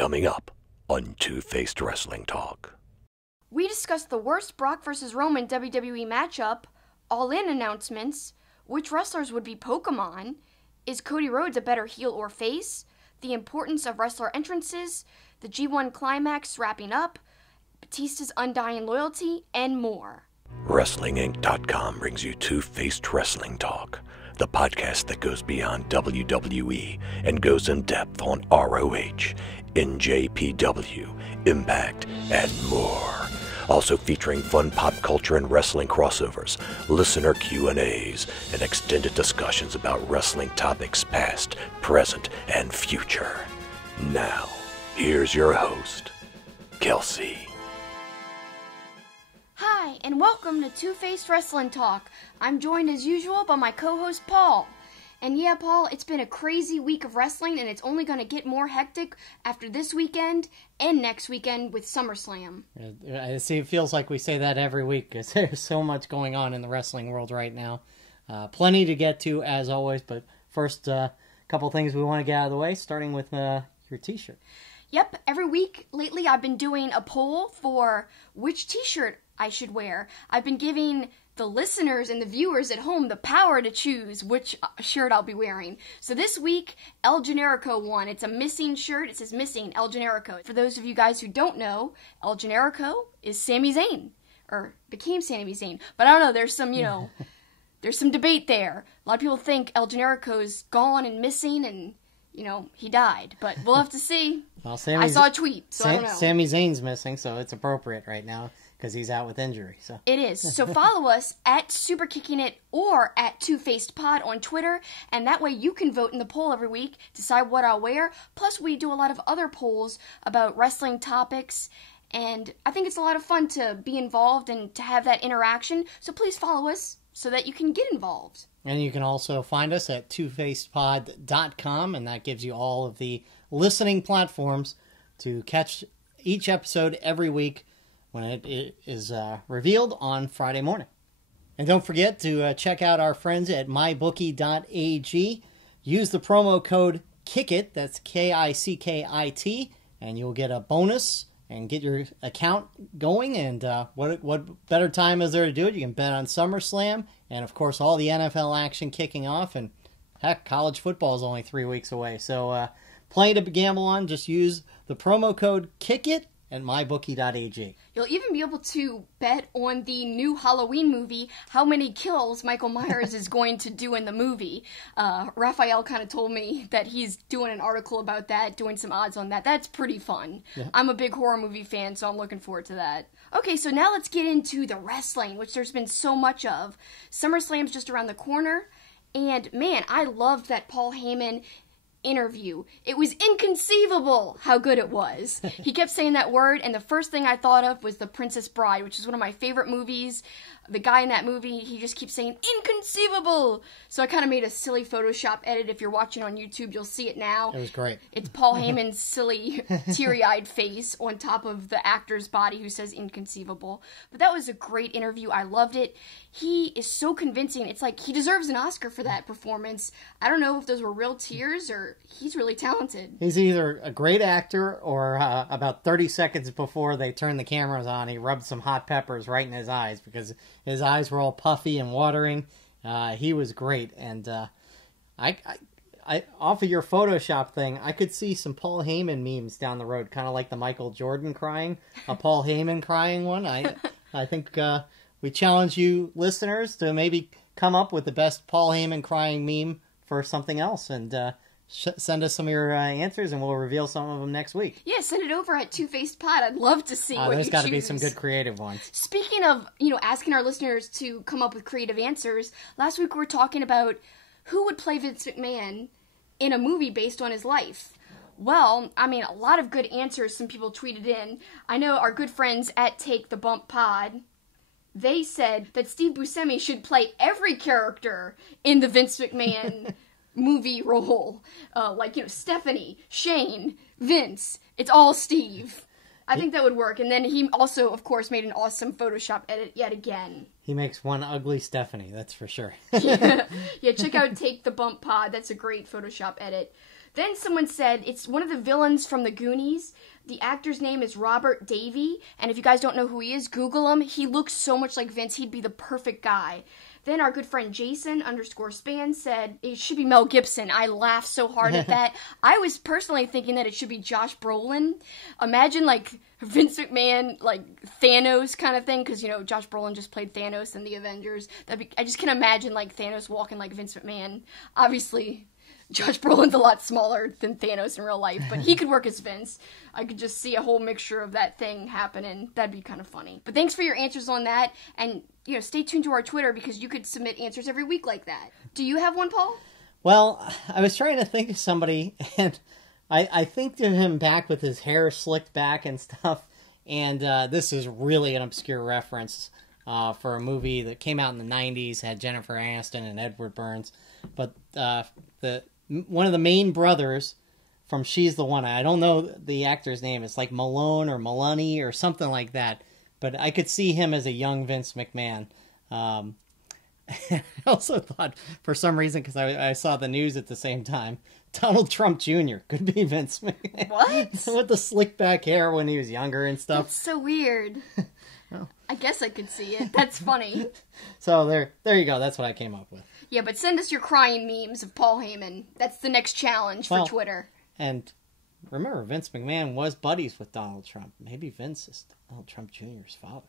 Coming up on Two-Faced Wrestling Talk. We discussed the worst Brock vs. Roman WWE matchup, All In announcements, which wrestlers would be Pokémon, is Cody Rhodes a better heel or face, the importance of wrestler entrances, the G1 Climax wrapping up, Batista's undying loyalty, and more. WrestlingINC.com brings you Two-Faced Wrestling Talk, the podcast that goes beyond WWE and goes in depth on ROH, NJPW, Impact, and more. Also featuring fun pop culture and wrestling crossovers, listener Q&As, and extended discussions about wrestling topics past, present, and future. Now, here's your host, Kelsi. Hi, and welcome to Two-Faced Wrestling Talk. I'm joined as usual by my co-host Paul. And yeah, Paul, it's been a crazy week of wrestling, and it's only going to get more hectic after this weekend and next weekend with SummerSlam. I see. It feels like we say that every week because there's so much going on in the wrestling world right now. Plenty to get to, as always, but first, a couple things we want to get out of the way, starting with your t-shirt. Yep, every week lately I've been doing a poll for which t-shirt I should wear. I've been giving the listeners and the viewers at home the power to choose which shirt I'll be wearing. So this week, El Generico won. It's a missing shirt. It says missing El Generico. For those of you guys who don't know, El Generico is Sami Zayn, or became Sami Zayn. But I don't know, there's some, there's some debate there. A lot of people think El Generico's gone and missing and, he died. But we'll have to see. Well, I saw a tweet, so I don't know. Sami Zayn's missing, so it's appropriate right now because he's out with injury. So it is. So follow us at SuperKickingIt or at TwoFacedPod on Twitter, and that way you can vote in the poll every week, decide what I'll wear. Plus, we do a lot of other polls about wrestling topics, and I think it's a lot of fun to be involved and to have that interaction. So please follow us so that you can get involved. And you can also find us at twofacedpod.com, and that gives you all of the listening platforms to catch each episode every week when it is revealed on Friday morning. And don't forget to check out our friends at mybookie.ag. Use the promo code KICKIT, that's KICKIT, and you'll get a bonus and get your account going. And what better time is there to do it? You can bet on SummerSlam and, of course, all the NFL action kicking off. And, heck, college football is only 3 weeks away. So plenty to gamble on. Just use the promo code KICKIT at mybookie.ag. You'll even be able to bet on the new Halloween movie, how many kills Michael Myers is going to do in the movie. Raphael kind of told me that he's doing an article about that, doing some odds on that. That's pretty fun. Yeah. I'm a big horror movie fan, so I'm looking forward to that. Okay, so now let's get into the wrestling, which there's been so much of. SummerSlam's just around the corner, and man, I loved that Paul Heyman interview. It was inconceivable how good it was. He kept saying that word, and the first thing I thought of was The Princess Bride, which is one of my favorite movies. The guy in that movie, he just keeps saying, inconceivable! So I kind of made a silly Photoshop edit. If you're watching on YouTube, you'll see it now. It was great. It's Paul Heyman's silly, teary-eyed face on top of the actor's body who says inconceivable. But that was a great interview. I loved it. He is so convincing. It's like he deserves an Oscar for that performance. I don't know if those were real tears or he's really talented. He's either a great actor or about 30 seconds before they turned the cameras on, he rubbed some hot peppers right in his eyes because his eyes were all puffy and watering. He was great. And I off of your Photoshop thing, I could see some Paul Heyman memes down the road, kind of like the Michael Jordan crying, a Paul Heyman crying one. I think we challenge you listeners to maybe come up with the best Paul Heyman crying meme for something else, and send us some of your answers, and we'll reveal some of them next week. Yeah, send it over at TwoFacedPod. I'd love to see what you choose. There's got to be some good creative ones. Speaking of, asking our listeners to come up with creative answers, last week we were talking about who would play Vince McMahon in a movie based on his life. Well, a lot of good answers some people tweeted in. I know our good friends at Take the Bump Pod, they said that Steve Buscemi should play every character in the Vince McMahon movie role. Stephanie, Shane, Vince. It's all Steve. I think that would work. And then he also, of course, made an awesome Photoshop edit yet again. He makes one ugly Stephanie, that's for sure. Yeah, check out Take the Bump Pod. That's a great Photoshop edit. Then someone said it's one of the villains from the Goonies. The actor's name is Robert Davey, and if you guys don't know who he is, Google him. He looks so much like Vince. He'd be the perfect guy. Then our good friend Jason_Span said it should be Mel Gibson. I laughed so hard at that. I was personally thinking that it should be Josh Brolin. Imagine, like, Vince McMahon, like, Thanos kind of thing, because, you know, Josh Brolin just played Thanos in the Avengers. I just can imagine, like, Thanos walking like Vince McMahon. Obviously, Josh Brolin's a lot smaller than Thanos in real life, but he could work as Vince. I could just see a whole mixture of that thing happening. That'd be kind of funny. But thanks for your answers on that, and, you know, stay tuned to our Twitter because you could submit answers every week like that. Do you have one, Paul? Well, I was trying to think of somebody, and I think of him back with his hair slicked back and stuff, and this is really an obscure reference for a movie that came out in the 90s, had Jennifer Aniston and Edward Burns, but one of the main brothers from She's the One, I don't know the actor's name, it's like Malone or Maloney or something like that, but I could see him as a young Vince McMahon. I also thought, for some reason, because I saw the news at the same time, Donald Trump Jr. could be Vince McMahon. What? With the slick back hair when he was younger and stuff. That's so weird. Oh. I guess I could see it. That's funny. So there you go. That's what I came up with. Yeah, but send us your crying memes of Paul Heyman. That's the next challenge for Twitter. And remember, Vince McMahon was buddies with Donald Trump. Maybe Vince is Donald Trump Jr.'s father.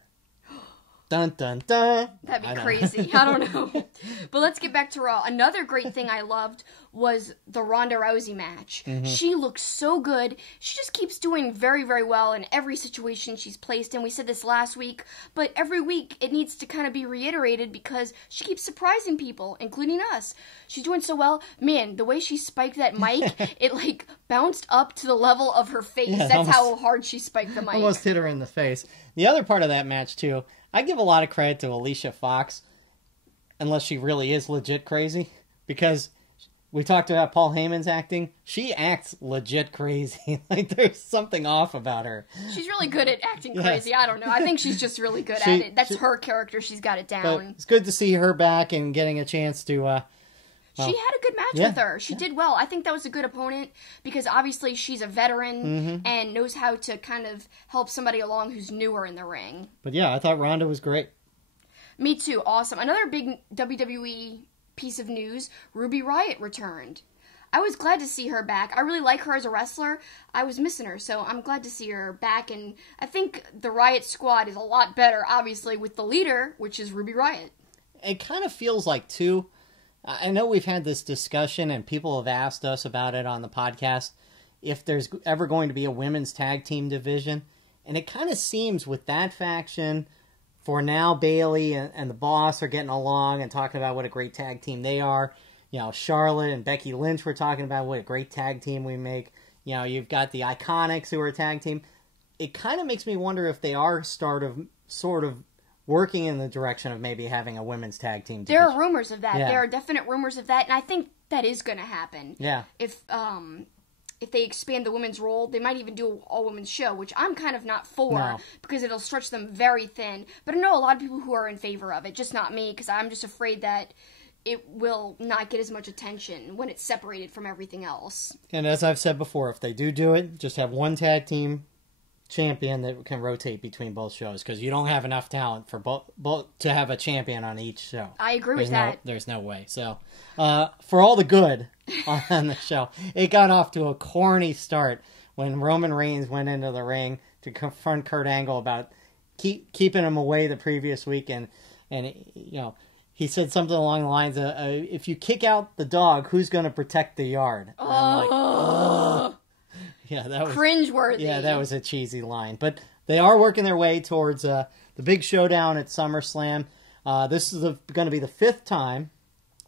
Dun, dun, dun. That'd be crazy. I don't know. But let's get back to Raw. Another great thing I loved was the Ronda Rousey match. Mm-hmm. She looks so good. She just keeps doing very, very well in every situation she's placed in. We said this last week, but every week it needs to kind of be reiterated because she keeps surprising people, including us. She's doing so well. Man, the way she spiked that mic, it like bounced up to the level of her face. Yeah, That's how hard she spiked the mic. Almost hit her in the face. The other part of that match, too, I give a lot of credit to Alicia Fox, unless she really is legit crazy, because we talked about Paul Heyman's acting. She acts legit crazy. Like, there's something off about her. She's really good at acting crazy. I don't know. I think she's just really good at it. That's her character. She's got it down. But it's good to see her back and getting a chance to... she had a good match with her. She did well. I think that was a good opponent because obviously she's a veteran and knows how to kind of help somebody along who's newer in the ring. But yeah, I thought Ronda was great. Me too. Awesome. Another big WWE piece of news, Ruby Riott returned. I was glad to see her back. I really like her as a wrestler. I was missing her, so I'm glad to see her back. And I think the Riott squad is a lot better, obviously, with the leader, which is Ruby Riott. It kind of feels like, too... I know we've had this discussion and people have asked us about it on the podcast if there's ever going to be a women's tag team division. And it kind of seems with that faction, for now Bayley and the Boss are getting along and talking about what a great tag team they are. You know, Charlotte and Becky Lynch were talking about what a great tag team we make. You know, you've got the Iconics who are a tag team. It kind of makes me wonder if they are sort of working in the direction of maybe having a women's tag team division. There are rumors of that. Yeah. There are definite rumors of that, and I think that is going to happen. Yeah. If they expand the women's role, they might even do an all-women's show, which I'm kind of not for because it'll stretch them very thin. But I know a lot of people who are in favor of it, just not me, because I'm just afraid that it will not get as much attention when it's separated from everything else. And as I've said before, if they do it, just have one tag team champion that can rotate between both shows, because you don't have enough talent for both to have a champion on each show. I agree with that. There's no way. So, for all the good on the show, it got off to a corny start when Roman Reigns went into the ring to confront Kurt Angle about keeping him away the previous week, and you know, he said something along the lines of, if you kick out the dog, who's going to protect the yard? And I'm like, ugh. Yeah, that was cringeworthy. Yeah, that was a cheesy line. But they are working their way towards the big showdown at SummerSlam. This is going to be the 5th time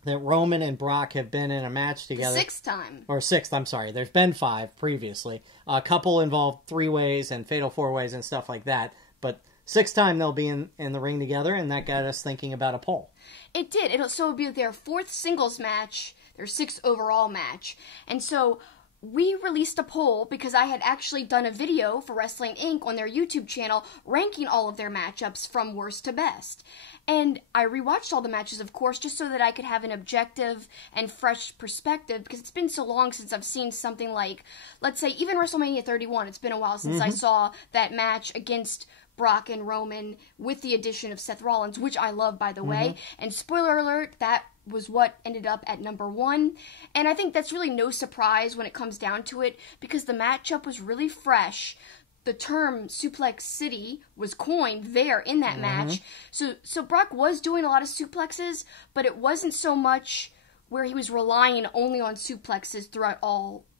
that Roman and Brock have been in a match together. The 6th time. Or 6th, I'm sorry. There's been 5 previously. A couple involved 3-ways and fatal 4-ways and stuff like that. But 6th time they'll be in the ring together, and that got us thinking about a poll. It did. It'll be their 4th singles match, their 6th overall match. And so we released a poll because I had actually done a video for Wrestling Inc. on their YouTube channel ranking all of their matchups from worst to best. And I rewatched all the matches, of course, just so that I could have an objective and fresh perspective, because it's been so long since I've seen something like, let's say, even WrestleMania 31. It's been a while since I saw that match against Brock and Roman with the addition of Seth Rollins, which I love, by the way. And spoiler alert, that was what ended up at number 1. And I think that's really no surprise when it comes down to it, because the matchup was really fresh. The term Suplex City was coined there in that match. So Brock was doing a lot of suplexes, but it wasn't so much where he was relying only on suplexes throughout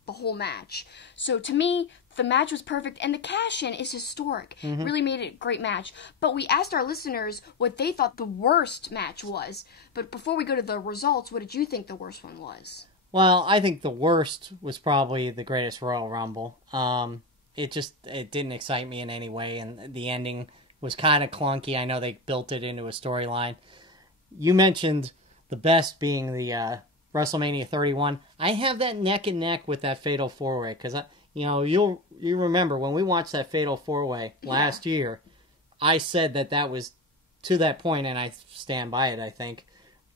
the whole match. So to me, the match was perfect, and the cash-in is historic. Really made it a great match. But we asked our listeners what they thought the worst match was. But before we go to the results, what did you think the worst one was? Well, I think the worst was probably the Greatest Royal Rumble. It didn't excite me in any way, and the ending was kind of clunky. I know they built it into a storyline. You mentioned the best being the WrestleMania 31. I have that neck and neck with that Fatal 4-Way, because you remember when we watched that Fatal 4-Way last year, I said that was, to that point, and I stand by it, I think,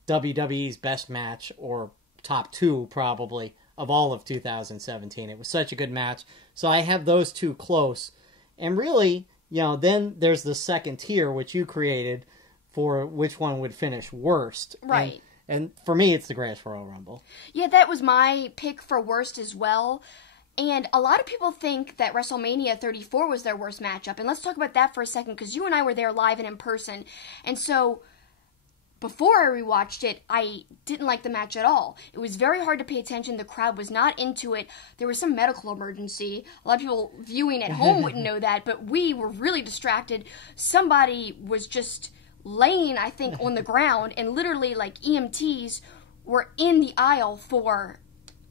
WWE's best match, or top 2 probably, of all of 2017. It was such a good match. So I have those two close. And really, then there's the second tier, which you created, for which one would finish worst. Right. And for me, it's the Greatest Royal Rumble. Yeah, that was my pick for worst as well. And a lot of people think that WrestleMania 34 was their worst matchup. And let's talk about that for a second, because you and I were there live and in person. And so before I rewatched it, I didn't like the match at all. It was very hard to pay attention. The crowd was not into it. There was some medical emergency. A lot of people viewing at home wouldn't know that, but we were really distracted. Somebody was just laying, I think, on the ground, and literally, like, EMTs were in the aisle for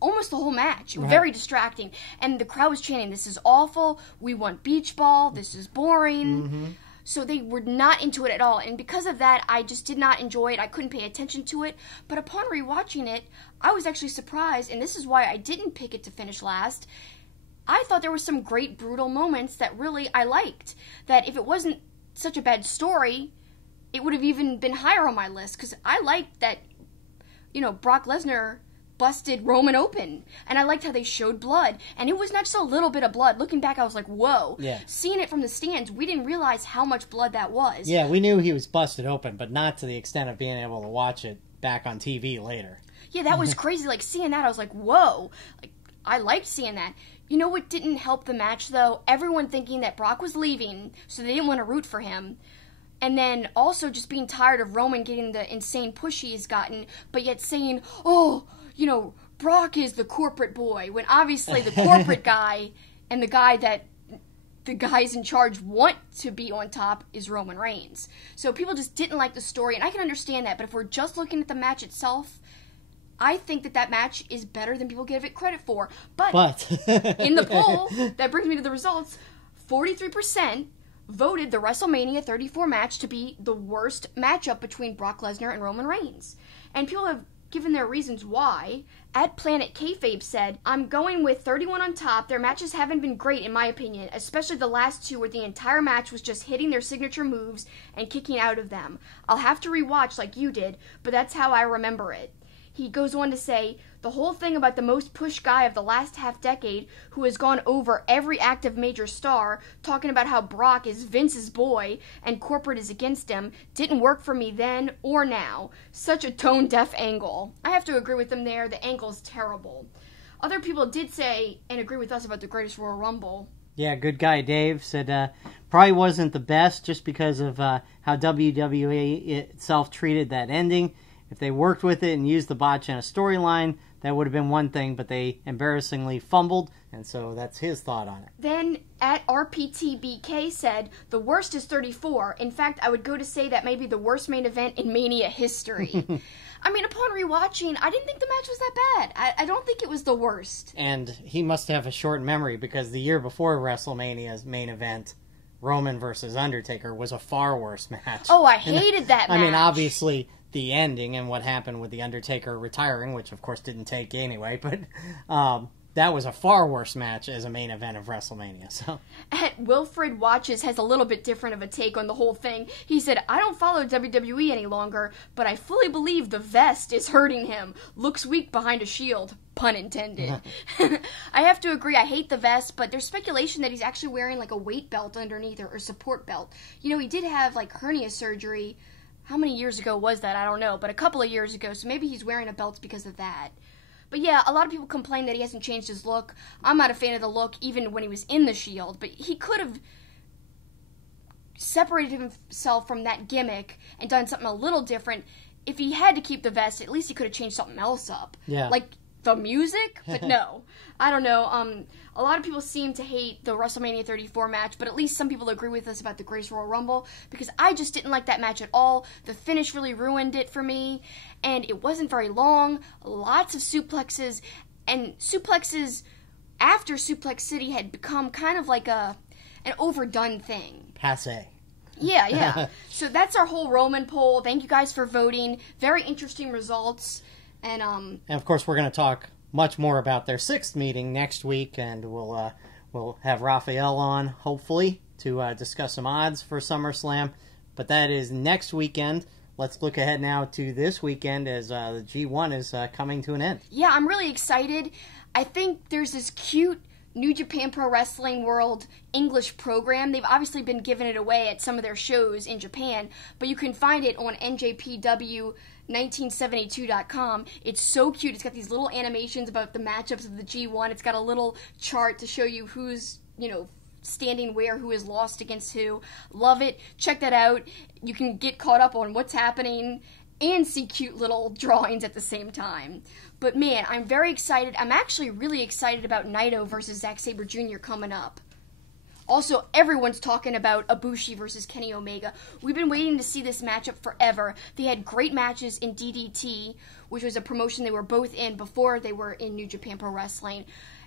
almost the whole match. Right. Very distracting. And the crowd was chanting, "This is awful. We want beach ball. This is boring." So they were not into it at all. And because of that, I just did not enjoy it. I couldn't pay attention to it. But upon rewatching it, I was actually surprised, and this is why I didn't pick it to finish last. I thought there were some great brutal moments that really I liked. That if it wasn't such a bad story, it would have even been higher on my list. Because I liked that, Brock Lesnar busted Roman open, and I liked how they showed blood, and it was not just a little bit of blood. Looking back, I was like, whoa. Yeah. Seeing it from the stands, we didn't realize how much blood that was. Yeah, we knew he was busted open, but not to the extent of being able to watch it back on TV later. Yeah, that was crazy. Like, seeing that, I was like, whoa. Like, I liked seeing that. You know what didn't help the match, though? Everyone thinking that Brock was leaving, so they didn't want to root for him. And then also just being tired of Roman getting the insane push he's gotten, but yet saying, Brock is the corporate boy, when obviously the corporate guy and the guy that the guys in charge want to be on top is Roman Reigns. So people just didn't like the story, and I can understand that, but if we're just looking at the match itself, I think that match is better than people give it credit for. But in the poll, that brings me to the results, 43% voted the WrestleMania 34 match to be the worst matchup between Brock Lesnar and Roman Reigns. And people have given their reasons why. At Planet Kayfabe said, "I'm going with 31 on top. Their matches haven't been great in my opinion, especially the last two where the entire match was just hitting their signature moves and kicking out of them. I'll have to rewatch like you did, but that's how I remember it." He goes on to say, "The whole thing about the most pushed guy of the last half-decade who has gone over every active major star, talking about how Brock is Vince's boy and corporate is against him, didn't work for me then or now. Such a tone-deaf angle." I have to agree with them there. The angle is terrible. Other people did say and agree with us about the Greatest Royal Rumble. Yeah, good guy Dave said probably wasn't the best just because of how WWE itself treated that ending. If they worked with it and used the botch in a storyline, that would have been one thing, but they embarrassingly fumbled, and so that's his thought on it. Then, at RPTBK said, "The worst is 34. In fact, I would go to say that may be the worst main event in Mania history." I mean, upon rewatching, I didn't think the match was that bad. I don't think it was the worst. And he must have a short memory, because the year before WrestleMania's main event, Roman versus Undertaker, was a far worse match. Oh, I hated that match. I mean, obviously the ending and what happened with the Undertaker retiring, which of course didn't take anyway, but that was a far worse match as a main event of WrestleMania. So, Wilfred Watches has a little bit different of a take on the whole thing. He said, I don't follow WWE any longer, but I fully believe the vest is hurting him. Looks weak behind a shield. Pun intended. I have to agree, I hate the vest, but there's speculation that he's actually wearing like a weight belt underneath or support belt. You know, he did have like hernia surgery. How many years ago was that? I don't know, but a couple of years ago, so maybe he's wearing a belt because of that. But yeah, a lot of people complain that he hasn't changed his look. I'm not a fan of the look, even when he was in the Shield, but he could have separated himself from that gimmick and done something a little different. If he had to keep the vest, at least he could have changed something else up. Yeah. Like the music? But no. I don't know. A lot of people seem to hate the WrestleMania 34 match, but at least some people agree with us about the Greatest Royal Rumble, because I just didn't like that match at all. The finish really ruined it for me, and it wasn't very long. Lots of suplexes, and suplexes after Suplex City had become kind of like an overdone thing. Passe. Yeah. So that's our whole Roman poll. Thank you guys for voting. Very interesting results. And of course, we're going to talk much more about their 6th meeting next week, and we'll have Raphael on, hopefully, to discuss some odds for SummerSlam. But that is next weekend. Let's look ahead now to this weekend as the G1 is coming to an end. Yeah, I'm really excited. I think there's this cute New Japan Pro Wrestling World English program. They've obviously been giving it away at some of their shows in Japan, but you can find it on NJPW 1972.com. It's so cute. It's got these little animations about the matchups of the G1. It's got a little chart to show you who's, standing where, who is lost against who. Love it. Check that out. You can get caught up on what's happening and see cute little drawings at the same time. But man, I'm very excited. I'm actually really excited about Naito versus Zack Sabre Jr. coming up. Also, everyone's talking about Ibushi versus Kenny Omega. We've been waiting to see this matchup forever. They had great matches in DDT, which was a promotion they were both in before they were in New Japan Pro Wrestling.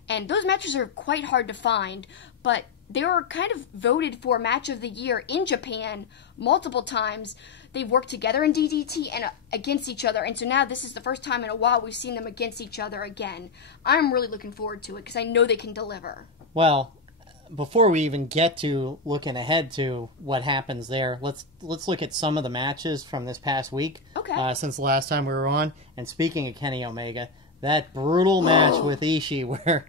And those matches are quite hard to find, but they were kind of voted for Match of the Year in Japan multiple times. They've worked together in DDT and against each other, and so now this is the first time in a while we've seen them against each other again. I'm really looking forward to it because I know they can deliver. Well, before we even get to looking ahead to what happens there, let's look at some of the matches from this past week. Okay. Since the last time we were on. And speaking of Kenny Omega, that brutal match with Ishii where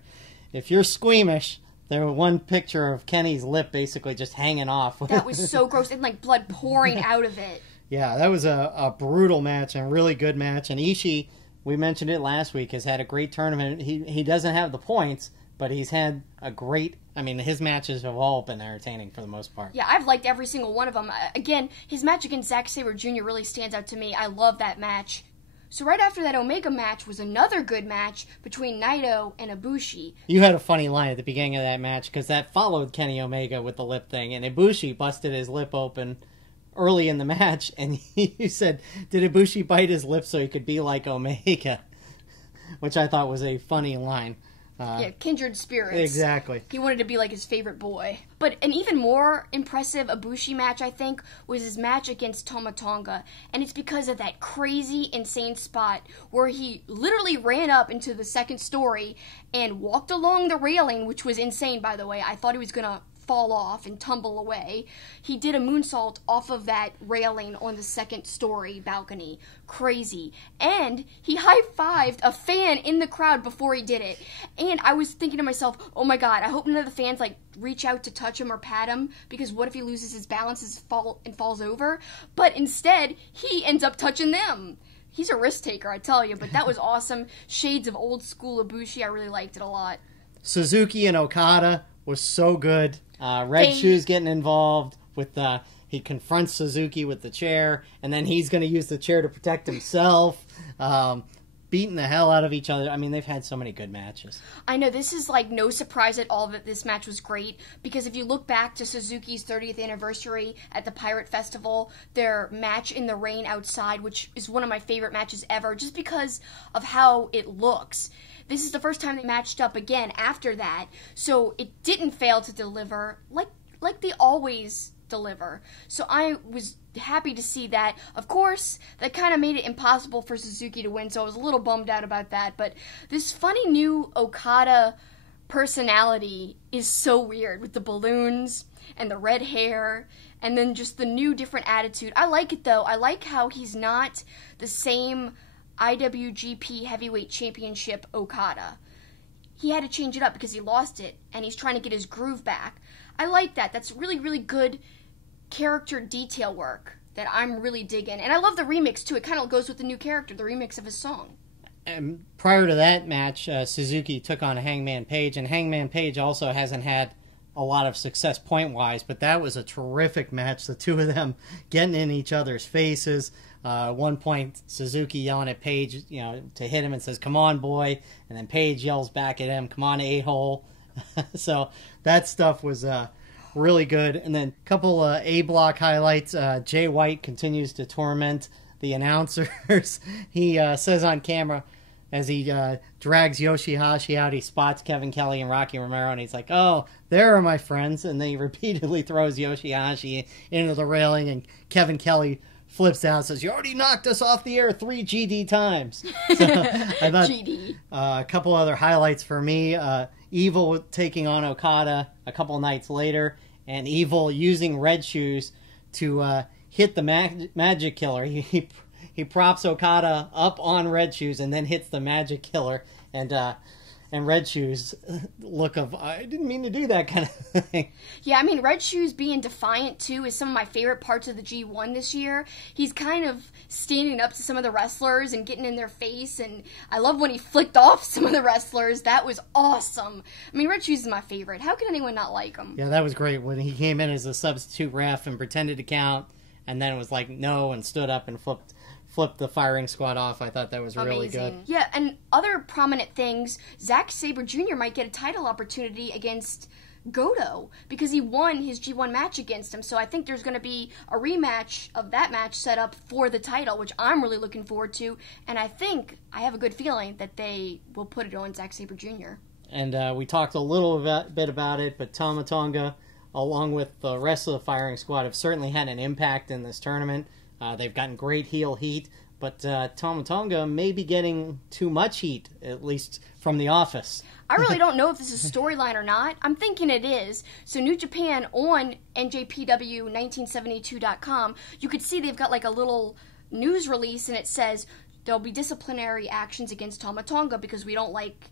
if you're squeamish, there was one picture of Kenny's lip basically just hanging off. That was so gross, and like blood pouring out of it. Yeah, that was a brutal match and a really good match. And Ishii, we mentioned it last week, has had a great tournament. He doesn't have the points, but he's had a great... his matches have all been entertaining for the most part. Yeah, I've liked every single one of them. Again, his match against Zack Sabre Jr. really stands out to me. I love that match. So right after that Omega match was another good match between Naito and Ibushi. You had a funny line at the beginning of that match, because that followed Kenny Omega with the lip thing, and Ibushi busted his lip open early in the match, and you said, did Ibushi bite his lip so he could be like Omega? Which I thought was a funny line. Kindred spirits. Exactly. He wanted to be like his favorite boy. But an even more impressive Ibushi match, I think, was his match against Tama Tonga. And it's because of that crazy, insane spot where he literally ran up into the second story and walked along the railing, which was insane, by the way. I thought he was going to fall off and tumble away. He did a moonsault off of that railing on the second story balcony. Crazy. And he high-fived a fan in the crowd before he did it. And I was thinking to myself, oh my god, I hope none of the fans reach out to touch him or pat him, because what if he loses his balance and falls over? But instead, he ends up touching them. He's a risk taker, I tell you, but that was awesome. Shades of old school Ibushi. I really liked it a lot. Suzuki and Okada was so good. Red Shoes getting involved with he confronts Suzuki with the chair, and then he's going to use the chair to protect himself, beating the hell out of each other. They've had so many good matches. I know, this is no surprise at all that this match was great, because if you look back to Suzuki's 30th anniversary at the Pirate Festival, their match in the rain outside, which is one of my favorite matches ever, just because of how it looks. This is the first time they matched up again after that, so it didn't fail to deliver like they always deliver. So I was happy to see that. Of course, that kind of made it impossible for Suzuki to win, so I was a little bummed out about that. But this funny new Okada personality is so weird with the balloons and the red hair and then just the new different attitude. I like it though. I like how he's not the same IWGP Heavyweight Championship Okada. He had to change it up because he lost it and he's trying to get his groove back. I like that. That's really, really good character detail work that I'm really digging. And I love the remix too. It kind of goes with the new character, the remix of his song. And prior to that match, Suzuki took on Hangman Page, and Hangman Page also hasn't had a lot of success point-wise, but that was a terrific match. The two of them getting in each other's faces. One point, Suzuki yelling at Page, to hit him and says, "Come on, boy," and then Page yells back at him, "Come on, a-hole." So that stuff was really good. And then a couple A-block highlights. Jay White continues to torment the announcers. He says on camera, as he drags Yoshihashi out, he spots Kevin Kelly and Rocky Romero, and he's like, "Oh, there are my friends." And then he repeatedly throws Yoshihashi into the railing, and Kevin Kelly flips out and says, "You already knocked us off the air 3 GD times." So I thought GD. A couple other highlights for me. Evil taking on Okada a couple nights later, and Evil using Red Shoes to hit the Magic Killer. He props Okada up on Red Shoes and then hits the Magic Killer, and Red Shoes look of, "I didn't mean to do that," kind of thing. Yeah, I mean, Red Shoes being defiant, too, is some of my favorite parts of the G1 this year. He's kind of standing up to some of the wrestlers and getting in their face, and I love when he flicked off some of the wrestlers. That was awesome. I mean, Red Shoes is my favorite. How can anyone not like him? Yeah, that was great when he came in as a substitute ref and pretended to count, and then it was like, no, and stood up and flipped the firing squad off. I thought that was really good. Yeah, and other prominent things, Zack Sabre Jr. might get a title opportunity against Goto because he won his G1 match against him. So I think there's going to be a rematch of that match set up for the title, which I'm really looking forward to. And I have a good feeling that they will put it on Zack Sabre Jr. And we talked a little bit about it, but Tama Tonga, along with the rest of the firing squad, have certainly had an impact in this tournament. They've gotten great heel heat, but Tama Tonga may be getting too much heat, at least from The Office. I really don't know if this is storyline or not. I'm thinking it is. So New Japan on NJPW1972.com, you could see they've got like a little news release, and it says there'll be disciplinary actions against Tama Tonga because we don't like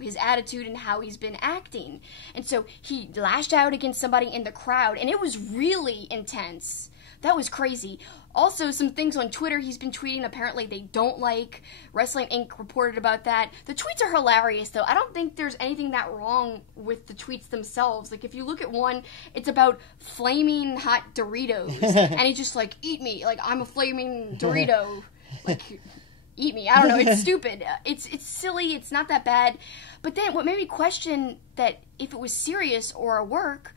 his attitude and how he's been acting. And so he lashed out against somebody in the crowd, and it was really intense. That was crazy. Also, some things on Twitter he's been tweeting, apparently they don't like. WrestlingINC reported about that. The tweets are hilarious, though. I don't think there's anything that wrong with the tweets themselves. Like, if you look at one, it's about flaming hot Doritos. And he's just like, "Eat me. Like, I'm a flaming Dorito. Like, eat me." I don't know. It's stupid. It's silly. It's not that bad. But then what made me question that if it was serious or a work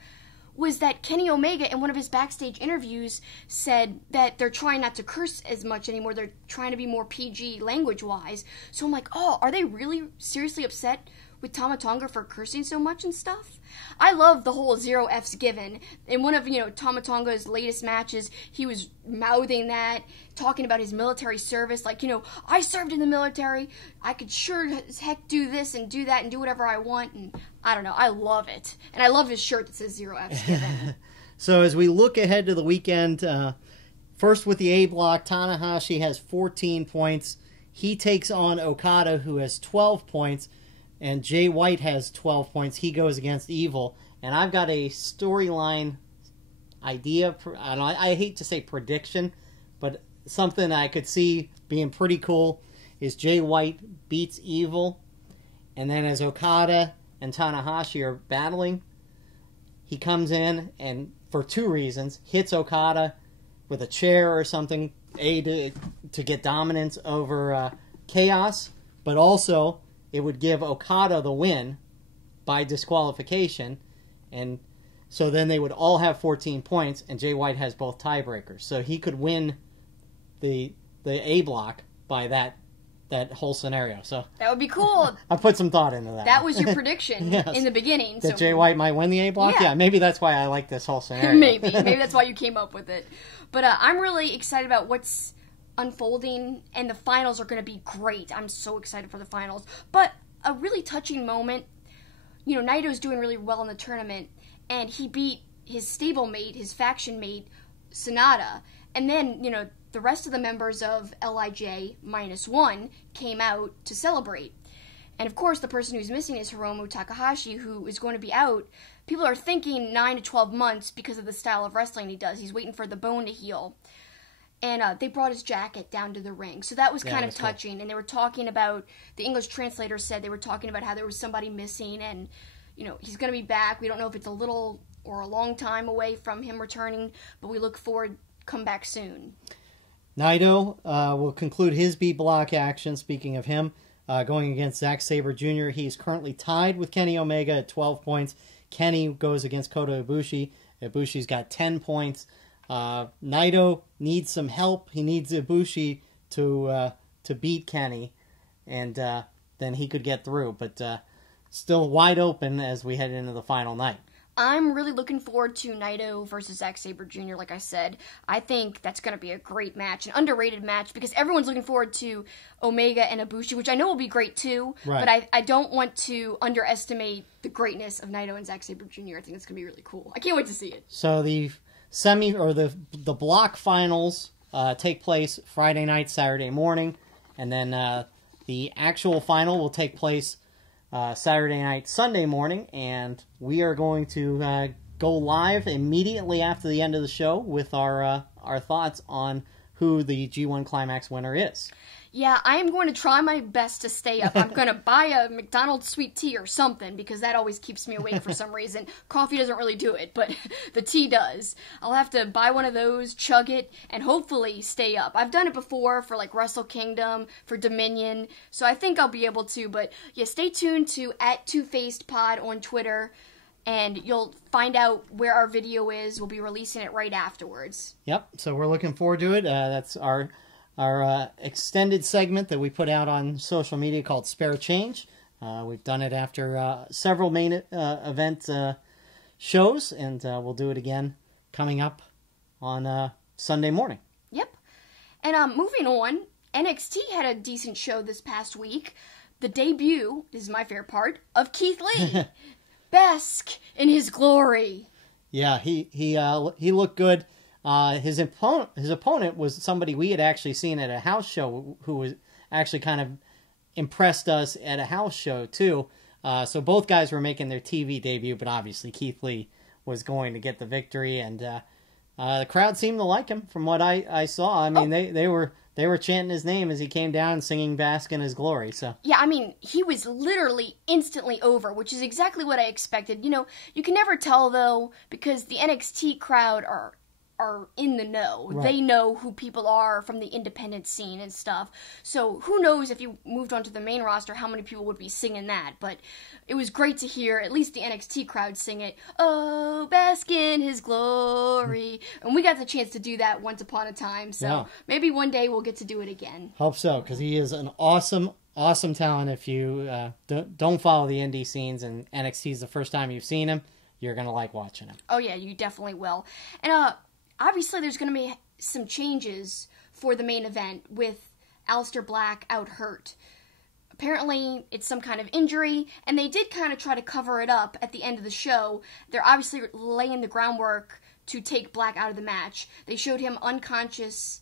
was that Kenny Omega, in one of his backstage interviews, said that they're trying not to curse as much anymore. They're trying to be more PG language-wise. So I'm like, oh, are they really seriously upset with Tama Tonga for cursing so much and stuff? I love the whole 0 F's given. In one of, Tama Tonga's latest matches, he was mouthing that, talking about his military service, like, "I served in the military, I could sure as heck do this and do that and do whatever I want," and I don't know, I love it. And I love his shirt that says 0 F's given. So as we look ahead to the weekend, first with the A block, Tanahashi has 14 points. He takes on Okada, who has 12 points. And Jay White has 12 points. He goes against Evil. And I've got a storyline idea. I hate to say prediction, but something I could see being pretty cool is Jay White beats Evil. And then as Okada and Tanahashi are battling, he comes in and, for two reasons, hits Okada with a chair or something, to get dominance over Chaos, but also it would give Okada the win by disqualification, and so then they would all have 14 points, and Jay White has both tiebreakers. So he could win the A block by that that whole scenario. So that would be cool. I put some thought into that. That was your prediction in the beginning. That Jay White might win the A block? Yeah, maybe that's why I like this whole scenario. Maybe that's why you came up with it. But I'm really excited about what's unfolding, and the finals are going to be great. I'm so excited for the finals. But a really touching moment, Naito's doing really well in the tournament, and he beat his stablemate, his faction mate, Sonata. And then, the rest of the members of LIJ-1 came out to celebrate. And of course, the person who's missing is Hiromu Takahashi, who is going to be out. People are thinking 9 to 12 months because of the style of wrestling he does. He's waiting for the bone to heal. And they brought his jacket down to the ring. So that was kind of touching. Cool. And they were talking about, the English translator said they were talking about how there was somebody missing, and, he's going to be back. We don't know if it's a little or a long time away from him returning, but we look forward, come back soon. Naito will conclude his B block action, speaking of him, going against Zack Sabre Jr. He's currently tied with Kenny Omega at 12 points. Kenny goes against Kota Ibushi. Ibushi's got 10 points. Naito needs some help. He needs Ibushi to beat Kenny, and then he could get through. But still wide open as we head into the final night. I'm really looking forward to Naito versus Zack Sabre Jr., like I said. I think that's going to be a great match, an underrated match, because everyone's looking forward to Omega and Ibushi, which I know will be great too, but I don't want to underestimate the greatness of Naito and Zack Sabre Jr. I think it's going to be really cool. I can't wait to see it. So the the block finals take place Friday night, Saturday morning, and then the actual final will take place Saturday night, Sunday morning, and we are going to go live immediately after the end of the show with our thoughts on who the G1 Climax winner is. Yeah, I am going to try my best to stay up. I'm going to buy a McDonald's sweet tea or something, because that always keeps me awake for some reason. Coffee doesn't really do it, but the tea does. I'll have to buy one of those, chug it, and hopefully stay up. I've done it before for like Wrestle Kingdom, for Dominion, so I think I'll be able to. But yeah, stay tuned to @twofacedpod on Twitter, and you'll find out where our video is. We'll be releasing it right afterwards. Yep, so we're looking forward to it. That's our extended segment that we put out on social media called Spare Change. We've done it after several main event shows, and we'll do it again coming up on Sunday morning. Yep. And moving on, NXT had a decent show this past week. The debut, this is my favorite part, of Keith Lee. Bask in his glory. Yeah, he looked good. His opponent was somebody we had actually seen at a house show, who was actually kind of impressed us at a house show too. So both guys were making their TV debut, but obviously Keith Lee was going to get the victory, and the crowd seemed to like him from what I saw. I mean, they were chanting his name as he came down, singing "Bask in His Glory." So yeah, I mean, he was literally instantly over, which is exactly what I expected. You can never tell though, because the NXT crowd are in the know. Right. They know who people are from the independent scene and stuff. So who knows if you moved onto the main roster how many people would be singing that. But it was great to hear at least the NXT crowd sing it. Oh, bask in his glory. And we got the chance to do that once upon a time. So maybe one day we'll get to do it again. Hope so, because he is an awesome talent. If you don't follow the indie scenes and NXT is the first time you've seen him, you're going to like watching him. Oh yeah, you definitely will. And obviously, there's going to be some changes for the main event with Aleister Black out hurt. Apparently, it's some kind of injury, and they did kind of try to cover it up at the end of the show. They're obviously laying the groundwork to take Black out of the match. They showed him unconscious,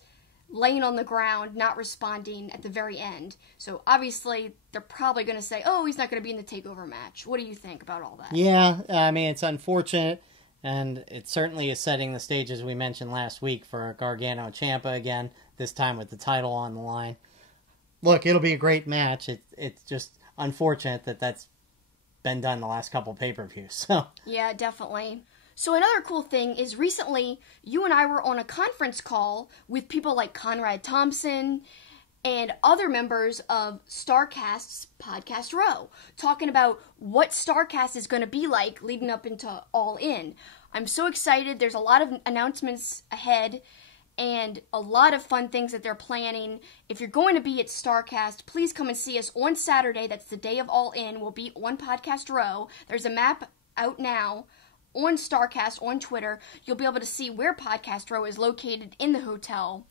laying on the ground, not responding at the very end. So, obviously, they're probably going to say, oh, he's not going to be in the TakeOver match. What do you think about all that? Yeah, I mean, it's unfortunate. And it certainly is setting the stage, as we mentioned last week, for Gargano Ciampa again, this time with the title on the line. Look, it'll be a great match. It's just unfortunate that that's been done the last couple pay-per-views. So. Yeah, definitely. So another cool thing is recently you and I were on a conference call with people like Conrad Thompson and other members of Starrcast's podcast RAW, talking about what Starrcast is going to be like leading up into All In. I'm so excited. There's a lot of announcements ahead, and a lot of fun things that they're planning. If you're going to be at Starrcast, please come and see us on Saturday. That's the day of All In. We'll be on Podcast Row. There's a map out now on Starrcast on Twitter. You'll be able to see where Podcast Row is located in the hotel.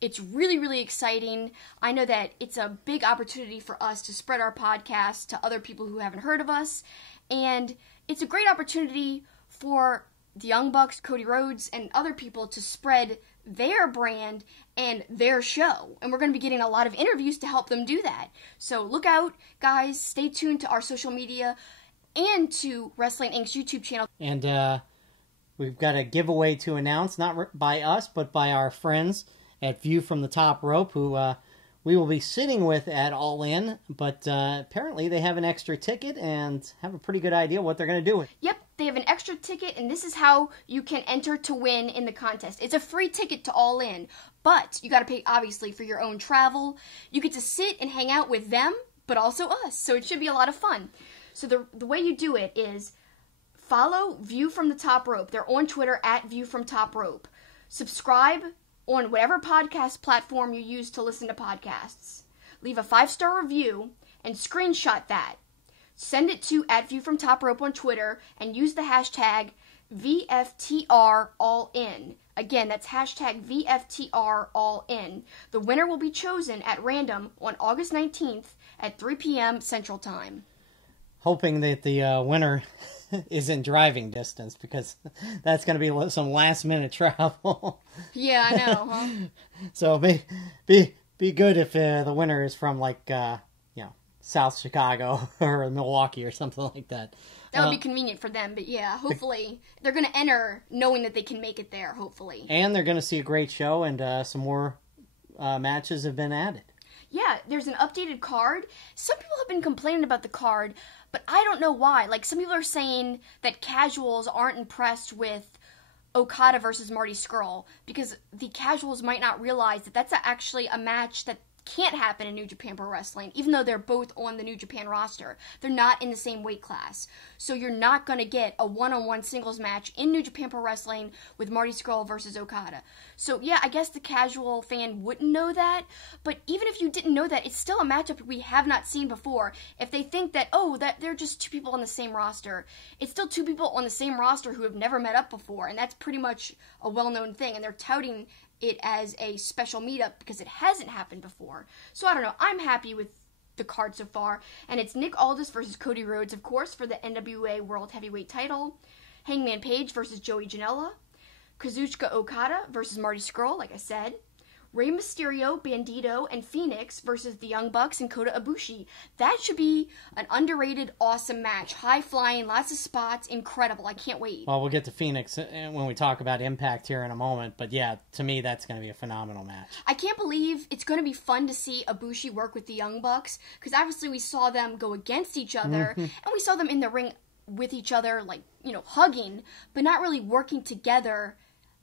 It's really, really exciting. I know that it's a big opportunity for us to spread our podcast to other people who haven't heard of us. And it's a great opportunity for the Young Bucks, Cody Rhodes, and other people to spread their brand and their show. And we're going to be getting a lot of interviews to help them do that. So look out, guys. Stay tuned to our social media and to WrestlingINC's YouTube channel. And we've got a giveaway to announce, not by us, but by our friends at View from the Top Rope, who we will be sitting with at All In. But apparently they have an extra ticket and have a pretty good idea what they're going to do with it. Yep. They have an extra ticket, and this is how you can enter to win in the contest. It's a free ticket to All In, but you got to pay, obviously, for your own travel. You get to sit and hang out with them, but also us, so it should be a lot of fun. So the way you do it is follow View from the Top Rope. They're on Twitter at View from Top Rope. Subscribe on whatever podcast platform you use to listen to podcasts. Leave a 5-star review and screenshot that. Send it to @ViewFromTopRope on Twitter and use the hashtag VFTRAllIn. Again, that's hashtag VFTRAllIn. The winner will be chosen at random on August 19th at 3 p.m. Central Time. Hoping that the winner is in driving distance, because that's going to be some last-minute travel. Yeah, I know, huh? So be good if the winner is from, like, South Chicago or Milwaukee or something like that. That would be convenient for them, but yeah, hopefully they're going to enter knowing that they can make it there, hopefully. And they're going to see a great show, and some more matches have been added. Yeah, there's an updated card. Some people have been complaining about the card, but I don't know why. Like, some people are saying that casuals aren't impressed with Okada versus Marty Scurll, because the casuals might not realize that that's actually a match that can't happen in New Japan Pro Wrestling, even though they're both on the New Japan roster. They're not in the same weight class. So you're not going to get a one-on-one singles match in New Japan Pro Wrestling with Marty Scurll versus Okada. So yeah, I guess the casual fan wouldn't know that, but even if you didn't know that, it's still a matchup we have not seen before. If they think that, that they're just two people on the same roster, it's still two people on the same roster who have never met up before, and that's pretty much a well-known thing, and they're touting it as a special meetup because it hasn't happened before. So I don't know, I'm happy with the card so far, and it's Nick Aldis versus Cody Rhodes, of course, for the NWA World Heavyweight title, Hangman Page versus Joey Janela, Kazuchika Okada versus Marty Scurll, like I said, Rey Mysterio, Bandito, and Phoenix versus the Young Bucks and Kota Ibushi. That should be an underrated, awesome match. High-flying, lots of spots, incredible. I can't wait. Well, we'll get to Phoenix when we talk about Impact here in a moment, but yeah, to me, that's going to be a phenomenal match. I can't believe it's going to be fun to see Ibushi work with the Young Bucks, because obviously we saw them go against each other, and we saw them in the ring with each other, like, hugging, but not really working together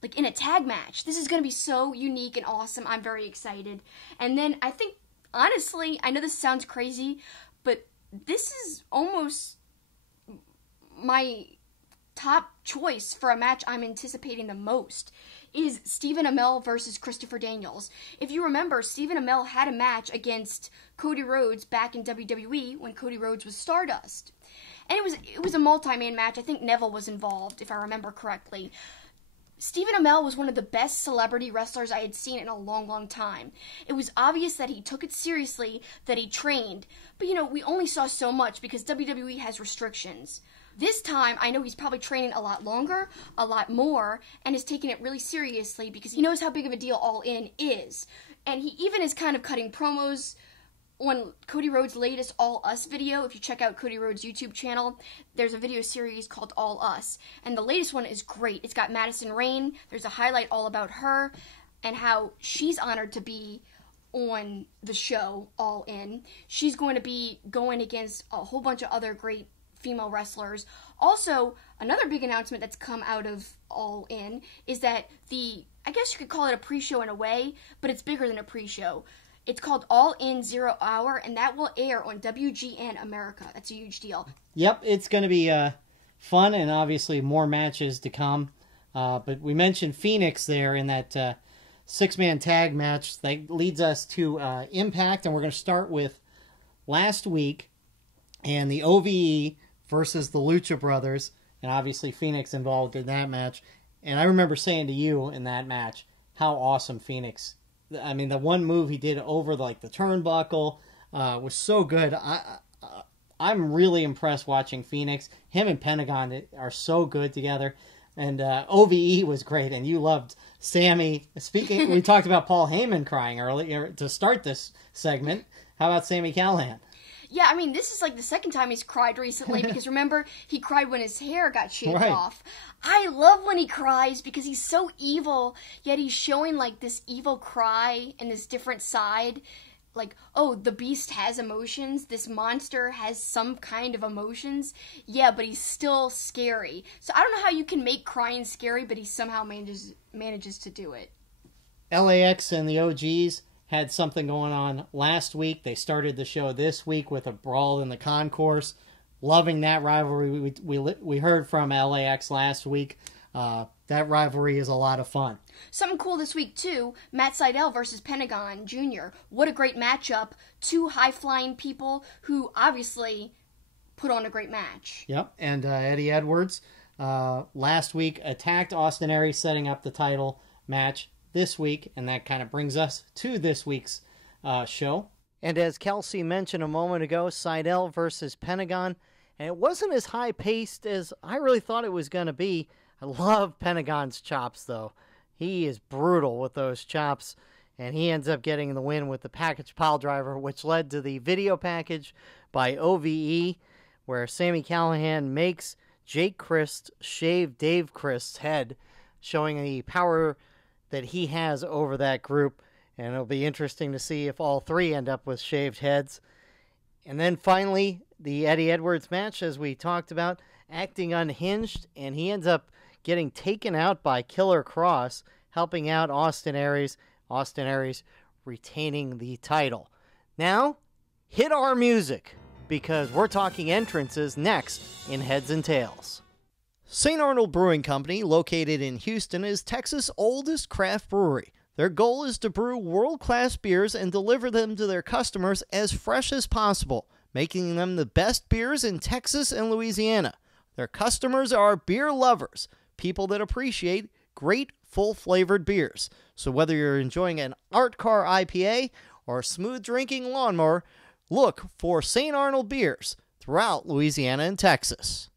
like in a tag match. This is going to be so unique and awesome. I'm very excited. And then I think, honestly, I know this sounds crazy, but this is almost my top choice for a match I'm anticipating the most, is Stephen Amell versus Christopher Daniels. If you remember, Stephen Amell had a match against Cody Rhodes back in WWE when Cody Rhodes was Stardust. And it was a multi-man match. I think Neville was involved, if I remember correctly. Stephen Amell was one of the best celebrity wrestlers I had seen in a long, long time. It was obvious that he took it seriously, that he trained. But, we only saw so much because WWE has restrictions. This time, I know he's probably training a lot longer, a lot more, and is taking it really seriously because he knows how big of a deal All In is. And he even is kind of cutting promos on Cody Rhodes' latest All Us video. If you check out Cody Rhodes' YouTube channel, there's a video series called All Us. And the latest one is great. It's got Madison Rayne. There's a highlight all about her and how she's honored to be on the show All In. She's going to be going against a whole bunch of other great female wrestlers. Also, another big announcement that's come out of All In is that I guess you could call it a pre-show in a way, but it's bigger than a pre-show. It's called All In 0 Hour, and that will air on WGN America. That's a huge deal. Yep, it's going to be fun, and obviously more matches to come. But we mentioned Phoenix there in that 6-man tag match that leads us to Impact, and we're going to start with last week and the OVE versus the Lucha Brothers, and obviously Phoenix involved in that match. And I remember saying to you in that match how awesome Phoenix, I mean, the one move he did over the turnbuckle was so good. I'm really impressed watching Phoenix. Him and Pentagon are so good together. And OVE was great, and you loved Sammy. Speaking, we talked about Paul Heyman crying earlier to start this segment. How about Sami Callihan? Yeah, I mean, this is like the second time he's cried recently, because remember, he cried when his hair got shaved off. I love when he cries because he's so evil, yet he's showing like this evil cry and this different side. Like, oh, the beast has emotions, this monster has some kind of emotions. Yeah, but he's still scary. So I don't know how you can make crying scary, but he somehow manages to do it. LAX and the OGs had something going on last week. They started the show this week with a brawl in the concourse. Loving that rivalry. We heard from LAX last week. That rivalry is a lot of fun. Something cool this week, too. Matt Sydal versus Pentagon Jr. What a great matchup. Two high-flying people who obviously put on a great match. Yep, and Eddie Edwards last week attacked Austin Aries, setting up the title match this week, and that kind of brings us to this week's show. And as Kelsi mentioned a moment ago, Sydal versus Pentagon, and it wasn't as high-paced as I really thought it was going to be. I love Pentagon's chops, though. He is brutal with those chops, and he ends up getting the win with the package pile driver, which led to the video package by OVE, where Sami Callihan makes Jake Crist shave Dave Crist's head, showing the power that he has over that group, and it'll be interesting to see if all three end up with shaved heads. And then finally, the Eddie Edwards match, as we talked about, acting unhinged, and he ends up getting taken out by Killer Kross, helping out Austin Aries. Austin Aries retaining the title. Now, hit our music, because we're talking entrances next in Heads and Tails. St. Arnold Brewing Company, located in Houston, is Texas' oldest craft brewery. Their goal is to brew world-class beers and deliver them to their customers as fresh as possible, making them the best beers in Texas and Louisiana. Their customers are beer lovers, people that appreciate great, full-flavored beers. So whether you're enjoying an art car IPA or a smooth-drinking lawnmower, look for St. Arnold beers throughout Louisiana and Texas.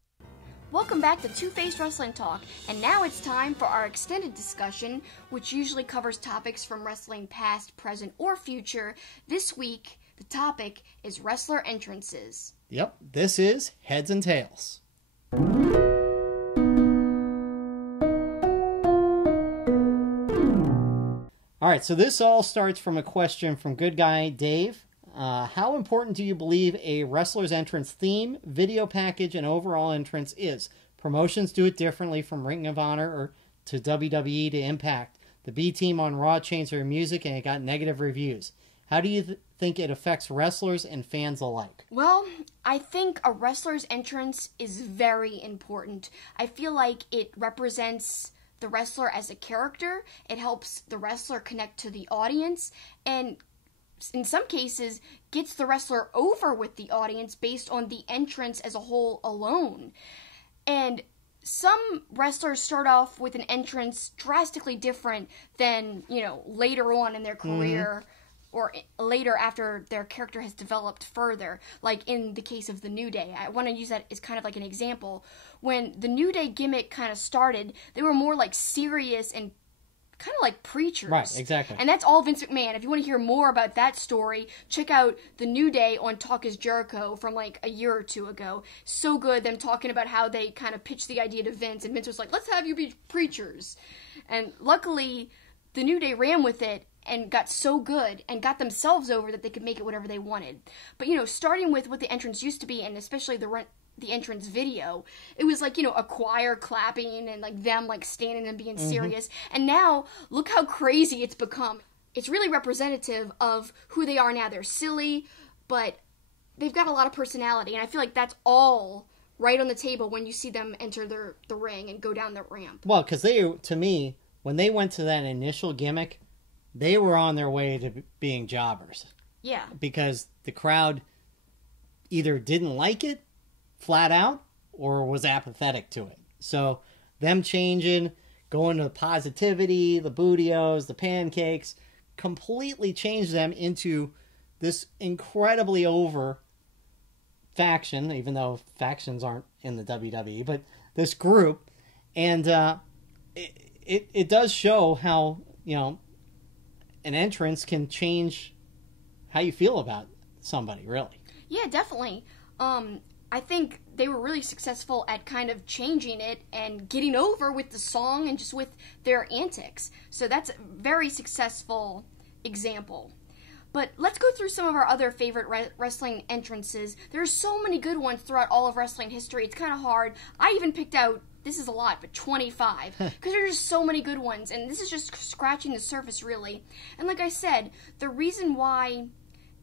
Welcome back to Two-Faced Wrestling Talk, and now it's time for our extended discussion, which usually covers topics from wrestling past, present, or future. This week, the topic is wrestler entrances. Yep, this is Heads and Tails. Alright, so this all starts from a question from Good Guy Dave. How important do you believe a wrestler's entrance theme, video package, and overall entrance is? Promotions do it differently, from Ring of Honor or to WWE to Impact. The B Team on Raw changed their music and it got negative reviews. How do you think it affects wrestlers and fans alike? Well, I think a wrestler's entrance is very important. I feel like it represents the wrestler as a character. It helps the wrestler connect to the audience, and in some cases, gets the wrestler over with the audience based on the entrance as a whole alone. And some wrestlers start off with an entrance drastically different than, later on in their career, or later after their character has developed further, like in the case of the New Day. I want to use that as kind of like an example. When the New Day gimmick kind of started, they were more like serious and kind of like preachers. Right, exactly. And that's all Vince McMahon. If you want to hear more about that story, check out The New Day on Talk is Jericho from like a year or two ago. So good, them talking about how they kind of pitched the idea to Vince, and Vince was like, let's have you be preachers. And luckily, The New Day ran with it and got so good and got themselves over that they could make it whatever they wanted. But, starting with what the entrance used to be, and especially the entrance video, it was like, a choir clapping and like them like standing and being serious. And now look how crazy it's become. It's really representative of who they are now. They're silly, but they've got a lot of personality, and I feel like that's all right on the table when you see them enter the ring and go down the ramp. Well, because to me, when they went to that initial gimmick, they were on their way to being jobbers. Yeah. Because the crowd either didn't like it flat out or was apathetic to it. So them changing, going to the positivity, the bootios, the pancakes, completely changed them into this incredibly over faction, even though factions aren't in the WWE, but this group. And it does show how, an entrance can change how you feel about somebody, really. Yeah, definitely. I think they were really successful at kind of changing it and getting over with the song and just with their antics. So that's a very successful example. But let's go through some of our other favorite wrestling entrances. There are so many good ones throughout all of wrestling history. It's kind of hard. I even picked out, this is a lot, but 25. Because there's just so many good ones. And this is just scratching the surface, really. And like I said, the reason why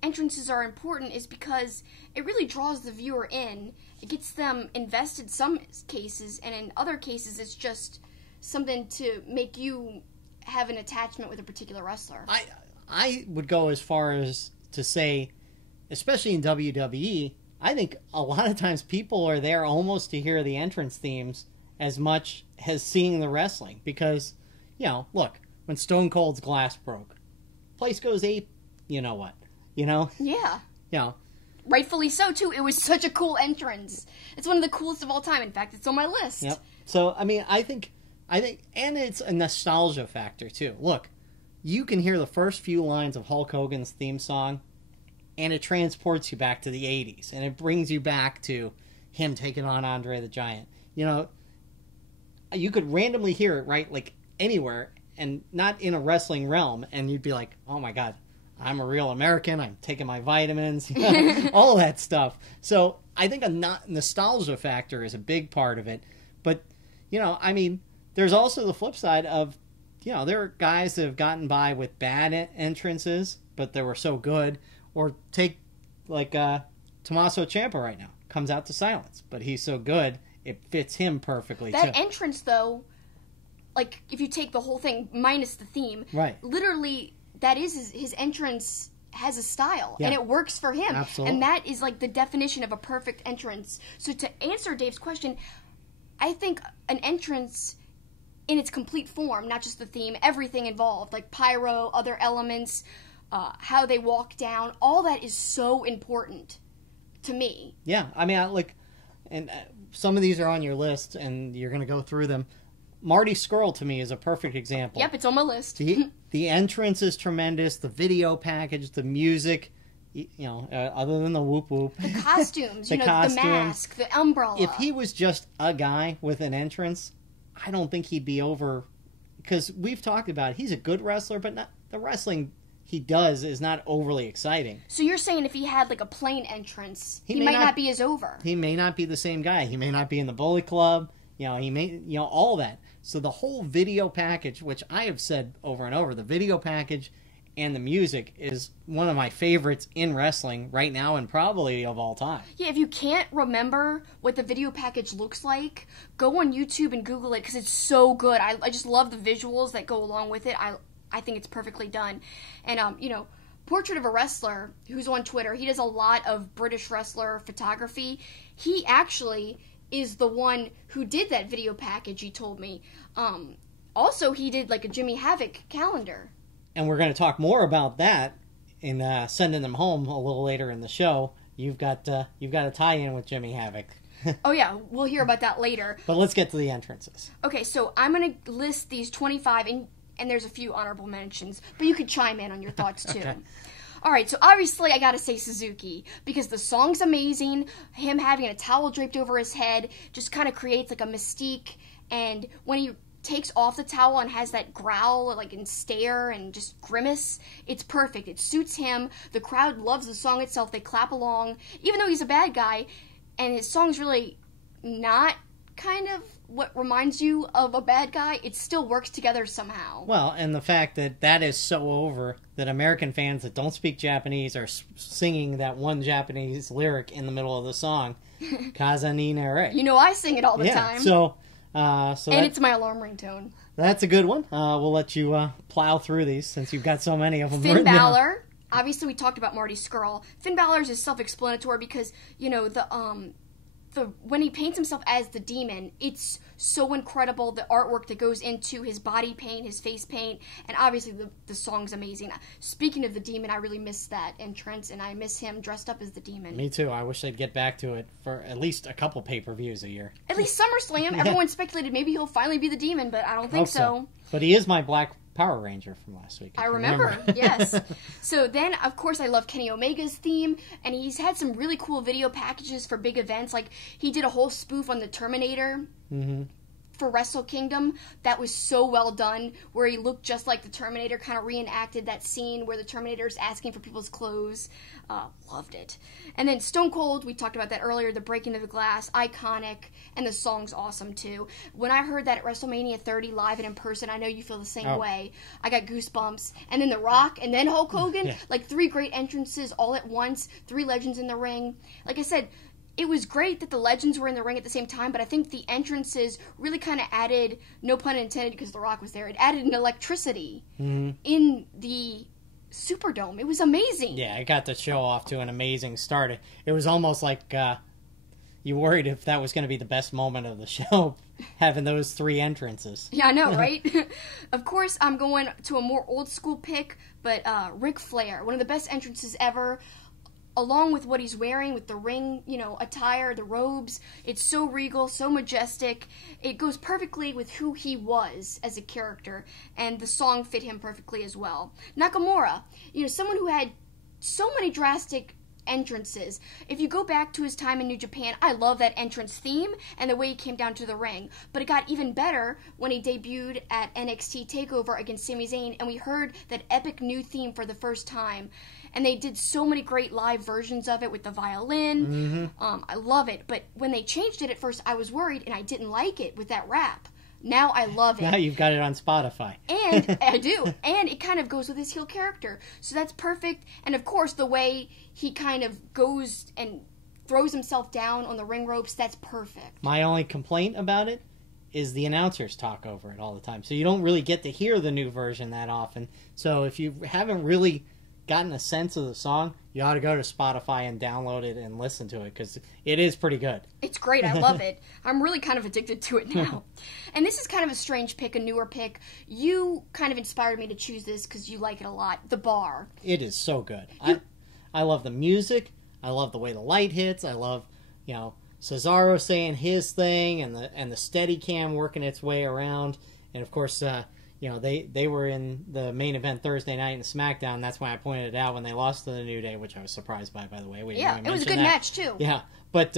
entrances are important is because it really draws the viewer in. It gets them invested in some cases, and in other cases it's just something to make you have an attachment with a particular wrestler. I would go as far as to say, especially in WWE, I think a lot of times people are there almost to hear the entrance themes as much as seeing the wrestling. Because, look, when Stone Cold's glass broke, place goes ape, you know what. Yeah. Rightfully so, too. It was such a cool entrance. It's one of the coolest of all time. In fact, it's on my list. Yep. So, I think, and it's a nostalgia factor, too. Look, you can hear the first few lines of Hulk Hogan's theme song, and it transports you back to the 80s, and it brings you back to him taking on Andre the Giant. You could randomly hear it, right, like, anywhere, and not in a wrestling realm, and you'd be like, oh my god, I'm a real American, I'm taking my vitamins, all that stuff. So I think a nostalgia factor is a big part of it. But, there's also the flip side of, there are guys that have gotten by with bad entrances, but they were so good. Or take, like, Tommaso Ciampa right now. Comes out to silence, but he's so good, it fits him perfectly, too. That entrance, though, like, if you take the whole thing minus the theme, right, literally, that is his entrance has a style, yeah, and it works for him. Absolutely. And that is, like, the definition of a perfect entrance. So to answer Dave's question, I think an entrance in its complete form, not just the theme, everything involved, like pyro, other elements, how they walk down, all that is so important to me. Yeah, and some of these are on your list, and you're going to go through them. Marty Scurll, to me, is a perfect example. Yep, it's on my list. The entrance is tremendous. The video package, the music, other than the whoop whoop. The costumes, the mask, the umbrella. If he was just a guy with an entrance, I don't think he'd be over. Because we've talked about it. He's a good wrestler, but not the wrestling he does is not overly exciting. So you're saying if he had, like, a plain entrance, he might not be as over. He may not be the same guy. He may not be in the Bullet Club. He may, all that. So the whole video package, which I have said over and over, the video package and the music is one of my favorites in wrestling right now and probably of all time. Yeah, if you can't remember what the video package looks like, go on YouTube and Google it because it's so good. I just love the visuals that go along with it. I think it's perfectly done. And, Portrait of a Wrestler, who's on Twitter, he does a lot of British wrestler photography. He actually is the one who did that video package, he told me. Also, he did, like, a Jimmy Havoc calendar. And we're going to talk more about that in Sending Them Home a little later in the show. You've got a tie-in with Jimmy Havoc. Oh, yeah, we'll hear about that later. But let's get to the entrances. Okay, so I'm going to list these 25, and there's a few honorable mentions, but you could chime in on your thoughts, too. Okay. All right, so obviously I gotta say Suzuki, because the song's amazing. Him having a towel draped over his head just kind of creates, like, a mystique, and when he takes off the towel and has that growl, like, and stare and just grimace, it's perfect. It suits him. The crowd loves the song itself. They clap along. Even though he's a bad guy, and his song's really not kind of what reminds you of a bad guy, it still works together somehow. Well, and the fact that is so over that American fans that don't speak Japanese are singing that one Japanese lyric in the middle of the song, Kaza ni nare. I sing it all the time. So, It's my alarm ringtone. That's a good one. We'll let you plow through these since you've got so many of them. Finn Balor. Obviously, we talked about Marty Scurll. Finn Balor's is self-explanatory because, you know, when he paints himself as the demon, it's so incredible, the artwork that goes into his body paint, his face paint, and obviously the song's amazing. Speaking of the demon, I really miss that entrance, and I miss him dressed up as the demon. Me too. I wish they'd get back to it for at least a couple pay-per-views a year. At least SummerSlam. Everyone speculated maybe he'll finally be the demon, but I don't think so. But he is my Black Power Ranger from last week. I remember. Yes. So then, of course, I love Kenny Omega's theme, and he's had some really cool video packages for big events. Like, he did a whole spoof on the Terminator for Wrestle Kingdom. That was so well done, where he looked just like the Terminator, kind of reenacted that scene where the Terminator's asking for people's clothes. Loved it. And then Stone Cold, we talked about that earlier, the breaking of the glass, iconic, and the song's awesome too. When I heard that at WrestleMania 30 live and in person, I know you feel the same way. I got goosebumps. And then The Rock, and then Hulk Hogan, like 3 great entrances all at once, 3 legends in the ring. Like I said, it was great that the legends were in the ring at the same time, but I think the entrances really kind of added, no pun intended because The Rock was there, it added an electricity in the Superdome. It was amazing. Yeah, it got the show off to an amazing start. It was almost like you worried if that was going to be the best moment of the show, having those 3 entrances. Yeah, I know, right? Of course, I'm going to a more old school pick, but Ric Flair, one of the best entrances ever. Along with what he's wearing, with the ring, you know, attire, the robes, it's so regal, so majestic. It goes perfectly with who he was as a character, and the song fit him perfectly as well. Nakamura, you know, someone who had so many drastic entrances. If you go back to his time in New Japan, I love that entrance theme and the way he came down to the ring. But it got even better when he debuted at NXT TakeOver against Sami Zayn, and we heard that epic new theme for the first time. And they did so many great live versions of it with the violin. I love it. But when they changed it at first, I was worried, and I didn't like it with that rap. Now I love it. Now you've got it on Spotify. And I do. And it kind of goes with his heel character. So that's perfect. And of course, the way he kind of goes and throws himself down on the ring ropes, that's perfect. My only complaint about it is the announcers talk over it all the time. So you don't really get to hear the new version that often. So if you haven't really gotten a sense of the song, you ought to go to Spotify and download it and listen to it, because it is pretty good. It's great. I love it. I'm really kind of addicted to it now. And this is kind of a strange pick, a newer pick. You kind of inspired me to choose this because you like it a lot. The Bar. It is so good. I love the music. I love the way the light hits. I love, you know, Cesaro saying his thing, and the Steadicam working its way around. And of course, you know, they were in the main event Thursday night in SmackDown. That's why I pointed it out when they lost to the New Day, which I was surprised by the way. It was a good match, too. Yeah, but,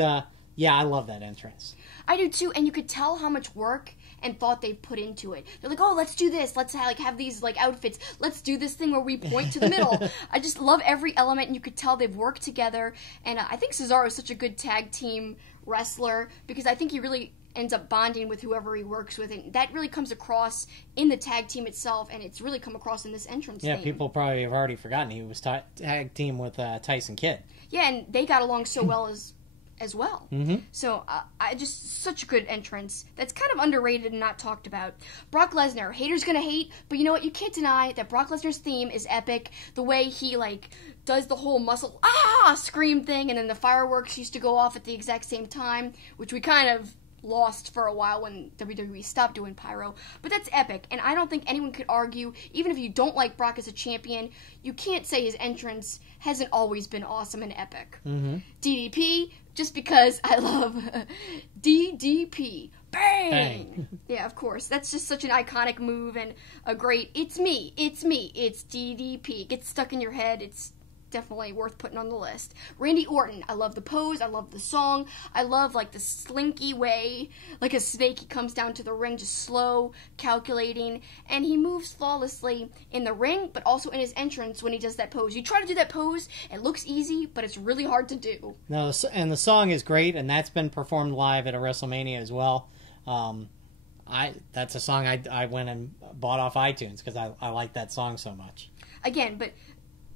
yeah, I love that entrance. I do, too, and you could tell how much work and thought they put into it. They're like, oh, let's do this. Let's have these, like, outfits. Let's do this thing where we point to the middle. I just love every element, and you could tell they've worked together. And I think Cesaro is such a good tag team wrestler, because I think he really ends up bonding with whoever he works with, and that really comes across in the tag team itself, and it's really come across in this entrance theme. People probably have already forgotten he was tag team with Tyson Kidd. Yeah, and they got along so well as well. So I just such a good entrance that's kind of underrated and not talked about. Brock Lesnar, haters gonna hate, but you know what, you can't deny that Brock Lesnar's theme is epic. The way he like does the whole muscle scream thing, and then the fireworks used to go off at the exact same time, which we kind of lost for a while when WWE stopped doing pyro, but that's epic, and I don't think anyone could argue, even if you don't like Brock as a champion, you can't say his entrance hasn't always been awesome and epic. DDP, just because I love DDP. Bang! Yeah, of course. That's just such an iconic move and a great, it's me, it's DDP. It gets stuck in your head, it's definitely worth putting on the list. Randy Orton, I love the pose, I love the song, I love like the slinky way, like a snake. He comes down to the ring just slow, calculating, and he moves flawlessly in the ring, but also in his entrance when he does that pose. You try to do that pose, it looks easy, but it's really hard to do. No, and the song is great, and that's been performed live at a WrestleMania as well. That's a song I went and bought off iTunes because I like that song so much. Again, but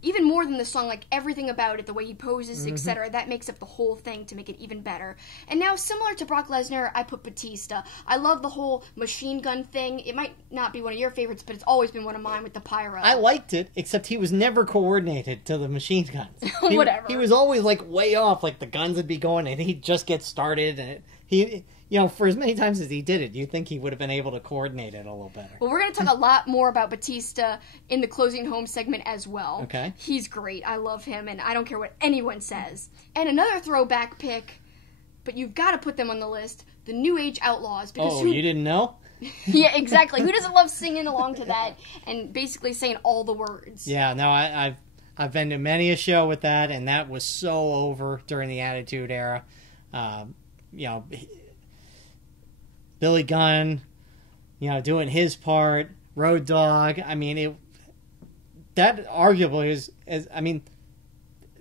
even more than the song, like everything about it, the way he poses, etc., that makes up the whole thing to make it even better. And now, similar to Brock Lesnar, I put Batista. I love the whole machine gun thing. It might not be one of your favorites, but it's always been one of mine with the pyro. I liked it, except he was never coordinated to the machine guns. Whatever. He was always, like, way off. Like, the guns would be going, and he'd just get started, and he... You know, for as many times as he did it, you'd think he would have been able to coordinate it a little better. Well, we're going to talk a lot more about Batista in the closing home segment as well. Okay. He's great. I love him, and I don't care what anyone says. And another throwback pick, but you've got to put them on the list, the New Age Outlaws. Because you didn't know? Yeah, exactly. Who doesn't love singing along to that and basically saying all the words? Yeah, no, I've been to many a show with that, and that was so over during the Attitude Era. You know... Billy Gunn, you know, doing his part, Road Dogg. I mean, that arguably is, I mean,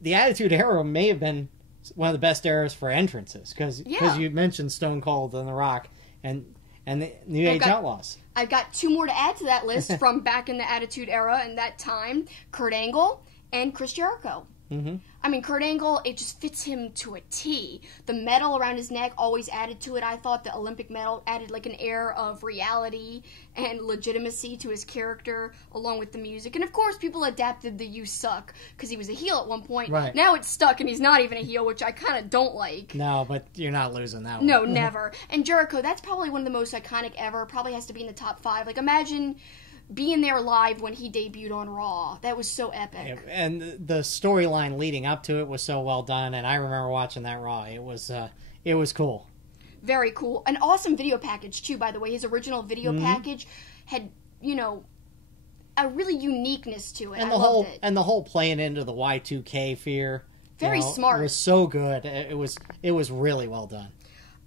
the Attitude Era may have been one of the best eras for entrances because you mentioned Stone Cold and The Rock and the New Age Outlaws. I've got two more to add to that list from back in the Attitude Era and that time: Kurt Angle and Chris Jericho. Mm-hmm. I mean, Kurt Angle, it just fits him to a T. The medal around his neck always added to it. I thought the Olympic medal added like an air of reality and legitimacy to his character, along with the music. And of course, people adapted the "You Suck" because he was a heel at one point. Right. Now it's stuck and he's not even a heel, which I kind of don't like. No, but you're not losing that one. No, never. And Jericho, that's probably one of the most iconic ever. Probably has to be in the top 5. Like, imagine being there live when he debuted on Raw. That was so epic. And the storyline leading up to it was so well done, and I remember watching that Raw. It was cool. Very cool. An awesome video package, too, by the way. His original video package had, you know, a really uniqueness to it. And I loved it. And the whole playing into the Y2K fear. Very smart. It was so good. It was really well done.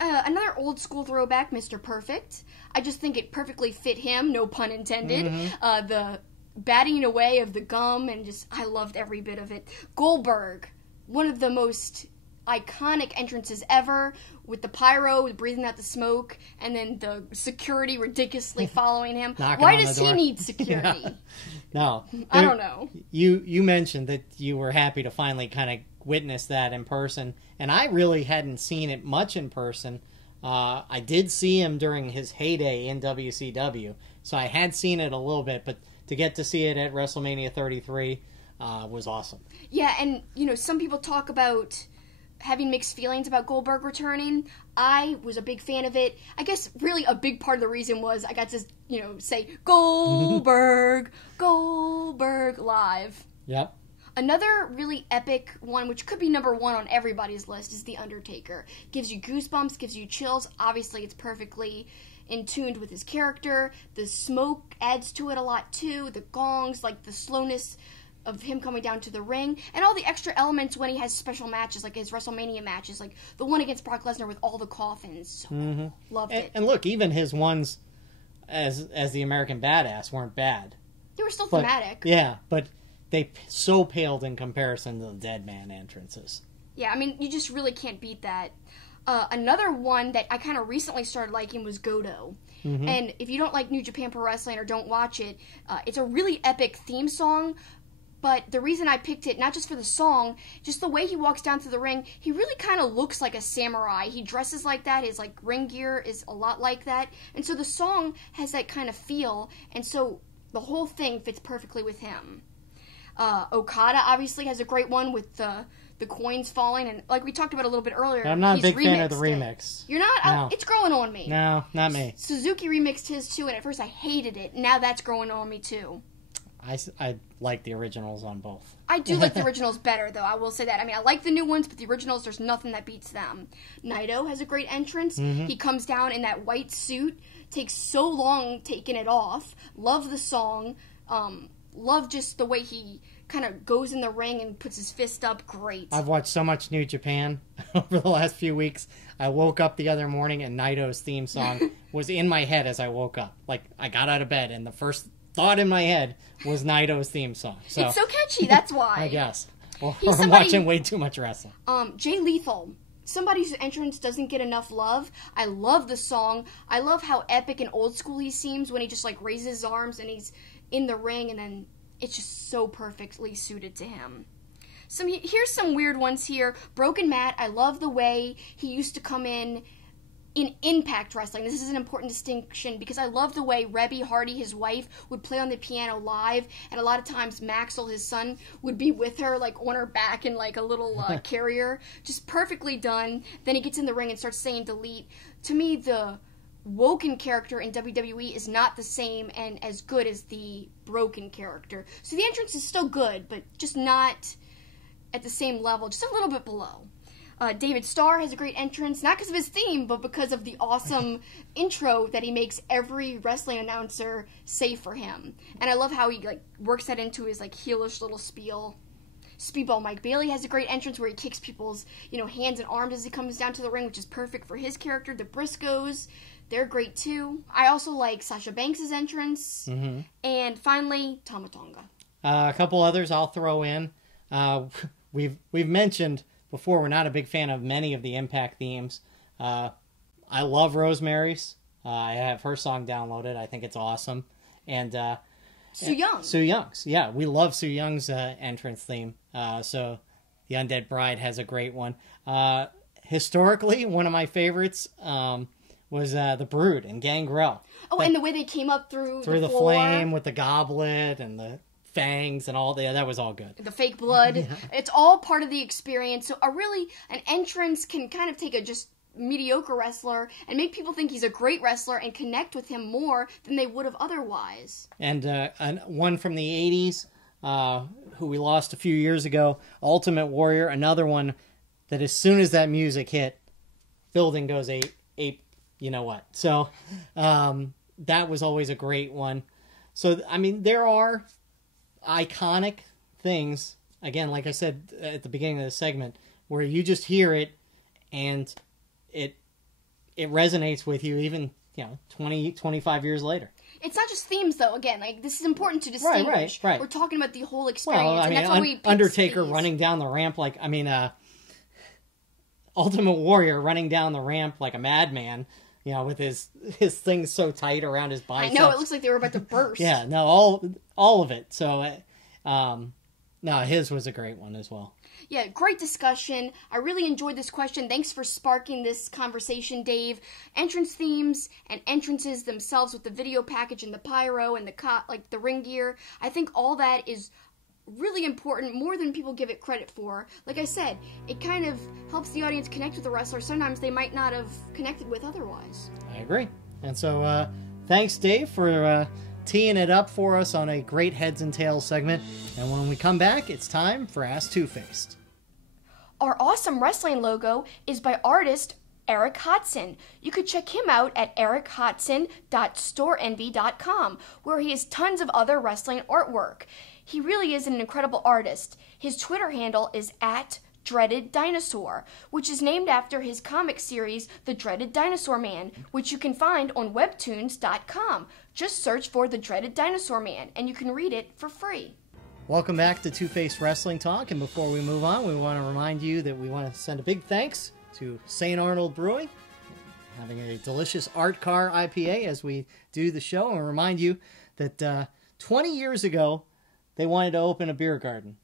Another old school throwback, Mr. Perfect. I just think it perfectly fit him, no pun intended. The batting away of the gum, and just, I loved every bit of it. Goldberg, one of the most iconic entrances ever, with the pyro breathing out the smoke, and then the security ridiculously following him. Why does he need security? Yeah. No. I don't know. You mentioned that you were happy to finally kind of witness that in person, and I really hadn't seen it much in person. I did see him during his heyday in WCW, so I had seen it a little bit, but to get to see it at WrestleMania 33 was awesome. Yeah, and, you know, some people talk about having mixed feelings about Goldberg returning. I was a big fan of it. I guess really a big part of the reason was I got to, you know, say Goldberg, Goldberg live. Yep. Another really epic one, which could be number 1 on everybody's list, is The Undertaker. Gives you goosebumps, gives you chills. Obviously, it's perfectly in tune with his character. The smoke adds to it a lot, too. The gongs, like the slowness of him coming down to the ring, and all the extra elements when he has special matches, like his WrestleMania matches, like the one against Brock Lesnar with all the coffins. So loved it. And look, even his ones as the American Badass weren't bad. They were still thematic. Yeah, but they so paled in comparison to the Dead Man entrances. Yeah, I mean, you just really can't beat that. Another one that I kind of recently started liking was Goto. And if you don't like New Japan Pro Wrestling or don't watch it, it's a really epic theme song. But the reason I picked it, not just for the song, just the way he walks down to the ring, he really kind of looks like a samurai. He dresses like that. His like ring gear is a lot like that. And so the song has that kind of feel. And so the whole thing fits perfectly with him. Okada obviously has a great one with the coins falling, and like we talked about a little bit earlier, I'm not a big fan of the remix. You're not? No. It's growing on me. No, not me. Suzuki remixed his too, and at first I hated it. Now that's growing on me too. I like the originals on both. I do like the originals better, though. I will say that. I mean, I like the new ones, but the originals, there's nothing that beats them. Naito has a great entrance. He comes down in that white suit, takes so long taking it off. Love the song. Love just the way he kind of goes in the ring and puts his fist up. Great. I've watched so much New Japan over the last few weeks. I woke up the other morning and Naito's theme song was in my head as I woke up. Like, I got out of bed and the first thought in my head was Naito's theme song. So, it's so catchy, that's why. I guess. Or I'm watching way too much wrestling. Jay Lethal. Somebody whose entrance doesn't get enough love. I love the song. I love how epic and old school he seems when he just like raises his arms and he's in the ring, and then it's just so perfectly suited to him. Here's some weird ones here. Broken Matt, I love the way he used to come in Impact Wrestling. This is an important distinction because I love the way Rebby Hardy, his wife, would play on the piano live, and a lot of times Maxwell, his son, would be with her, like, on her back in, like, a little carrier. Just perfectly done. Then he gets in the ring and starts saying delete. To me, the Woken character in WWE is not the same and as good as the Broken character. So the entrance is still good, but just not at the same level, just a little bit below. David Starr has a great entrance, not because of his theme, but because of the awesome intro that he makes every wrestling announcer say for him. And I love how he works that into his heelish little spiel. Speedball Mike Bailey has a great entrance where he kicks people's hands and arms as he comes down to the ring, which is perfect for his character. The Briscoes, they're great too. I also like Sasha Banks' entrance. Mm-hmm. And finally, Tama Tonga. A couple others I'll throw in. We've mentioned before, we're not a big fan of many of the Impact themes. I love Rosemary's. I have her song downloaded. I think it's awesome. And Su Yung. Su Young's. Yeah, we love Su Young's entrance theme. So the Undead Bride has a great one. Historically, one of my favorites was The Brood and Gangrel. Oh, and the way they came up through the floor. flame with the goblet and the fangs and all that was all good. The fake blood. Yeah. It's all part of the experience. So an entrance can kind of take a just mediocre wrestler and make people think he's a great wrestler and connect with him more than they would have otherwise. And one from the 80s, who we lost a few years ago, Ultimate Warrior, another one that as soon as that music hit, building goes ape, you know what. So that was always a great one. So, I mean, there are iconic things, again, like I said at the beginning of the segment, where you just hear it and it resonates with you even 20-25 years later. It's not just themes though. Again, this is important to distinguish. Right. We're talking about the whole experience. Well, I mean, and that's why we Undertaker running down the ramp Ultimate Warrior running down the ramp like a madman, with his things so tight around his biceps. I know, it looks like they were about to burst. Yeah, no, all of it. So, no, his was a great one as well. Yeah, great discussion. I really enjoyed this question. Thanks for sparking this conversation, Dave. Entrance themes and entrances themselves with the video package and the pyro and the ring gear. I think all that is really important, more than people give it credit for. Like I said, it kind of helps the audience connect with the wrestler sometimes they might not have connected with otherwise. I agree. And so, thanks, Dave, for teeing it up for us on a great Heads and Tails segment. And when we come back, it's time for Ask Two-Faced. Our awesome wrestling logo is by artist Eric Hodson. You could check him out at erichodson.storenvy.com, where he has tons of other wrestling artwork. He really is an incredible artist. His Twitter handle is @DreadedDinosaur, which is named after his comic series, The Dreaded Dinosaur Man, which you can find on webtoons.com. Just search for The Dreaded Dinosaur Man, and you can read it for free. Welcome back to Two-Faced Wrestling Talk, and before we move on, we want to remind you that we want to send a big thanks to St. Arnold Brewing, having a delicious Art Car IPA as we do the show, and remind you that 20 years ago, they wanted to open a beer garden.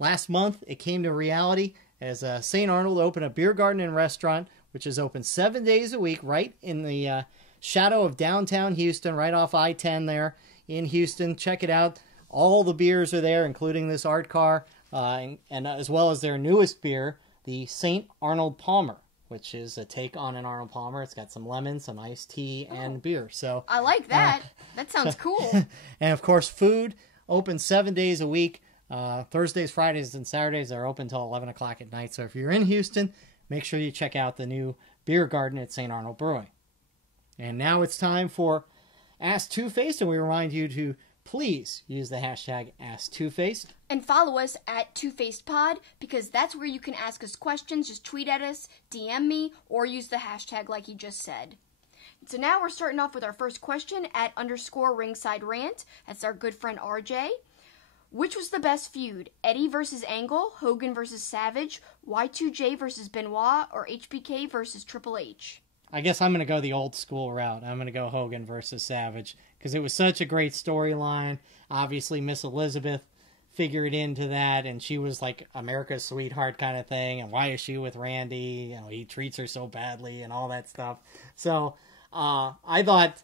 Last month, it came to reality as St. Arnold opened a beer garden and restaurant, which is open 7 days a week, right in the shadow of downtown Houston, right off I-10 there in Houston. Check it out. All the beers are there, including this Art Car, and as well as their newest beer, the St. Arnold Palmer, which is a take on an Arnold Palmer. It's got some lemon, some iced tea, and beer. So I like that. That sounds cool. And of course, food open 7 days a week. Thursdays, Fridays, and Saturdays are open until 11 o'clock at night. So if you're in Houston, make sure you check out the new beer garden at St. Arnold Brewing. And now it's time for Ask Two-Faced, and we remind you to please use the hashtag AskTwoFaced. And follow us at TwoFacedPod, because that's where you can ask us questions. Just tweet at us, DM me, or use the hashtag like you just said. So now we're starting off with our first question at _ringside-rant. That's our good friend RJ. Which was the best feud? Eddie versus Angle, Hogan versus Savage, Y2J versus Benoit, or HBK versus Triple H? I guess I'm going to go the old school route. I'm going to go Hogan versus Savage because it was such a great storyline. Obviously, Miss Elizabeth figured into that, and she was like America's sweetheart kind of thing. And why is she with Randy? You know, he treats her so badly and all that stuff. So I thought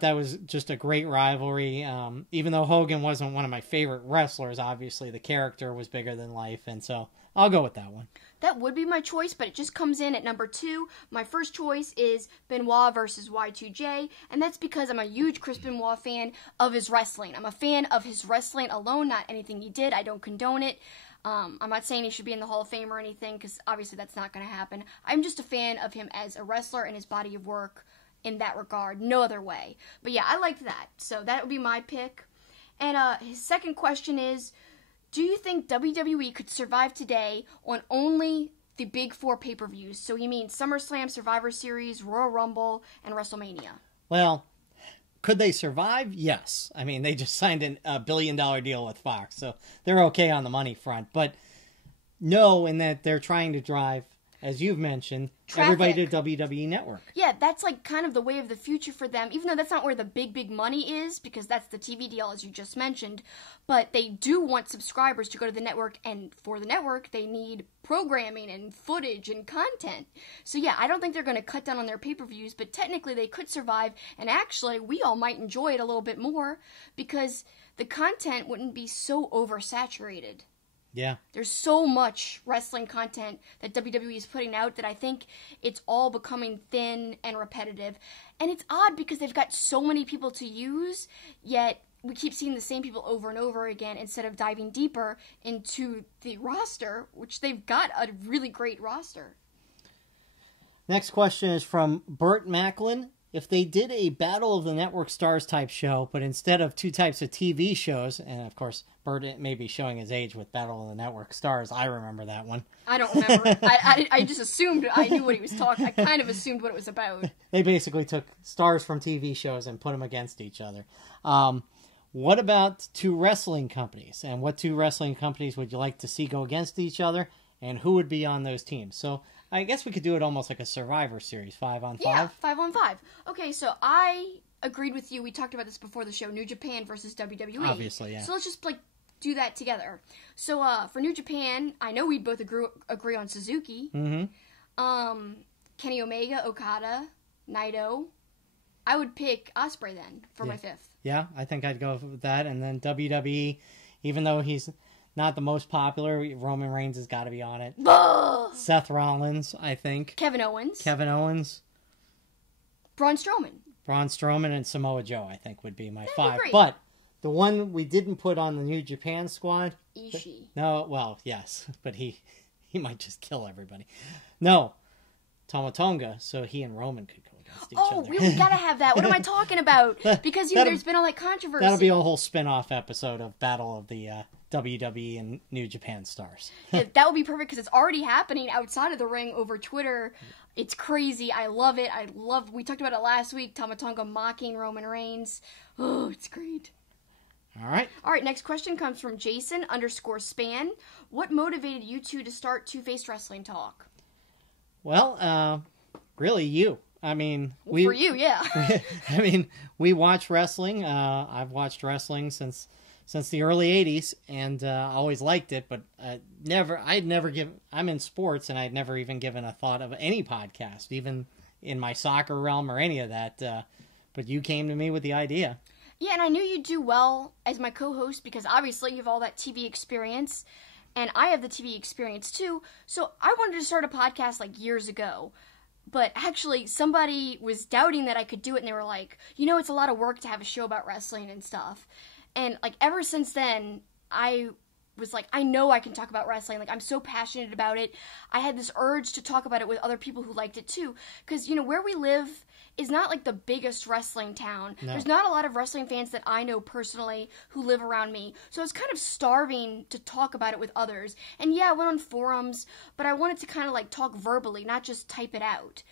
that was just a great rivalry. Even though Hogan wasn't one of my favorite wrestlers, obviously the character was bigger than life, and so I'll go with that one. That would be my choice, but it just comes in at number 2. My first choice is Benoit versus Y2J, and that's because I'm a huge Chris Benoit fan of his wrestling. I'm a fan of his wrestling alone, not anything he did. I don't condone it. I'm not saying he should be in the Hall of Fame or anything, because obviously that's not going to happen. I'm just a fan of him as a wrestler and his body of work in that regard. No other way. But yeah, I liked that. So that would be my pick. And his second question is, do you think WWE could survive today on only the big 4 pay-per-views? So he means SummerSlam, Survivor Series, Royal Rumble, and WrestleMania. Well, could they survive? Yes. I mean, they just signed a $1 billion deal with Fox, so they're okay on the money front. But no, in that they're trying to drive, as you've mentioned, everybody to WWE Network. Yeah, that's like kind of the way of the future for them, even though that's not where the big money is, because that's the TV deal, as you just mentioned. But they do want subscribers to go to the network, and for the network, they need programming and footage and content. So yeah, I don't think they're going to cut down on their pay-per-views, but technically they could survive, and actually, we all might enjoy it a little bit more, because the content wouldn't be so oversaturated. Yeah. There's so much wrestling content that WWE is putting out that I think it's all becoming thin and repetitive. And it's odd because they've got so many people to use, yet we keep seeing the same people over and over again instead of diving deeper into the roster, which they've got a really great roster. Next question is from Burt Macklin. If they did a Battle of the Network Stars type show, but instead of 2 types of TV shows, and of course, Burt may be showing his age with Battle of the Network Stars. I remember that one. I don't remember. I just assumed I knew what he was talking. I kind of assumed what it was about. They basically took stars from TV shows and put them against each other. What about 2 wrestling companies? And what 2 wrestling companies would you like to see go against each other? And who would be on those teams? So I guess we could do it almost like a Survivor Series, 5-on-5. Yeah, 5-on-5. Okay, so I agreed with you. We talked about this before the show. New Japan versus WWE. Obviously, yeah. So let's just do that together. So for New Japan, I know we'd both agree on Suzuki. Mm-hmm. Kenny Omega, Okada, Naito. I would pick Ospreay then for my 5th. Yeah, I think I'd go with that. And then WWE, even though he's not the most popular, Roman Reigns has got to be on it. Seth Rollins, I think. Kevin Owens. Braun Strowman and Samoa Joe, I think, would be my That'd 5. be great. But the one we didn't put on the New Japan squad... Ishii. No, well, yes, but he might just kill everybody. No, Tama Tonga, so he and Roman could go against each other. Oh, we gotta have that. What am I talking about? Because there's been all that controversy. That'll be a whole spin-off episode of Battle of the WWE and New Japan stars. Yeah, that would be perfect because it's already happening outside of the ring over Twitter. It's crazy. I love it. We talked about it last week. Tama Tonga mocking Roman Reigns. Oh, it's great. All right, next question comes from Jason_Span. What motivated you 2 to start Two-Faced Wrestling Talk? Well, really you. I mean... for you, yeah. I mean, we watch wrestling. I've watched wrestling since the early 80s, and I always liked it, but I'm in sports, and I'd never even given a thought of any podcast, even in my soccer realm or any of that. But you came to me with the idea. Yeah, and I knew you'd do well as my co-host because obviously you have all that TV experience, and I have the TV experience too. So I wanted to start a podcast years ago, but actually somebody was doubting that I could do it, and they were like, it's a lot of work to have a show about wrestling and stuff. And ever since then, I was like, I know I can talk about wrestling. I'm so passionate about it. I had this urge to talk about it with other people who liked it too, because where we live is not the biggest wrestling town. No. There's not a lot of wrestling fans that I know personally who live around me. So I was kind of starving to talk about it with others. And yeah, I went on forums, but I wanted to kind of talk verbally, not just type it out.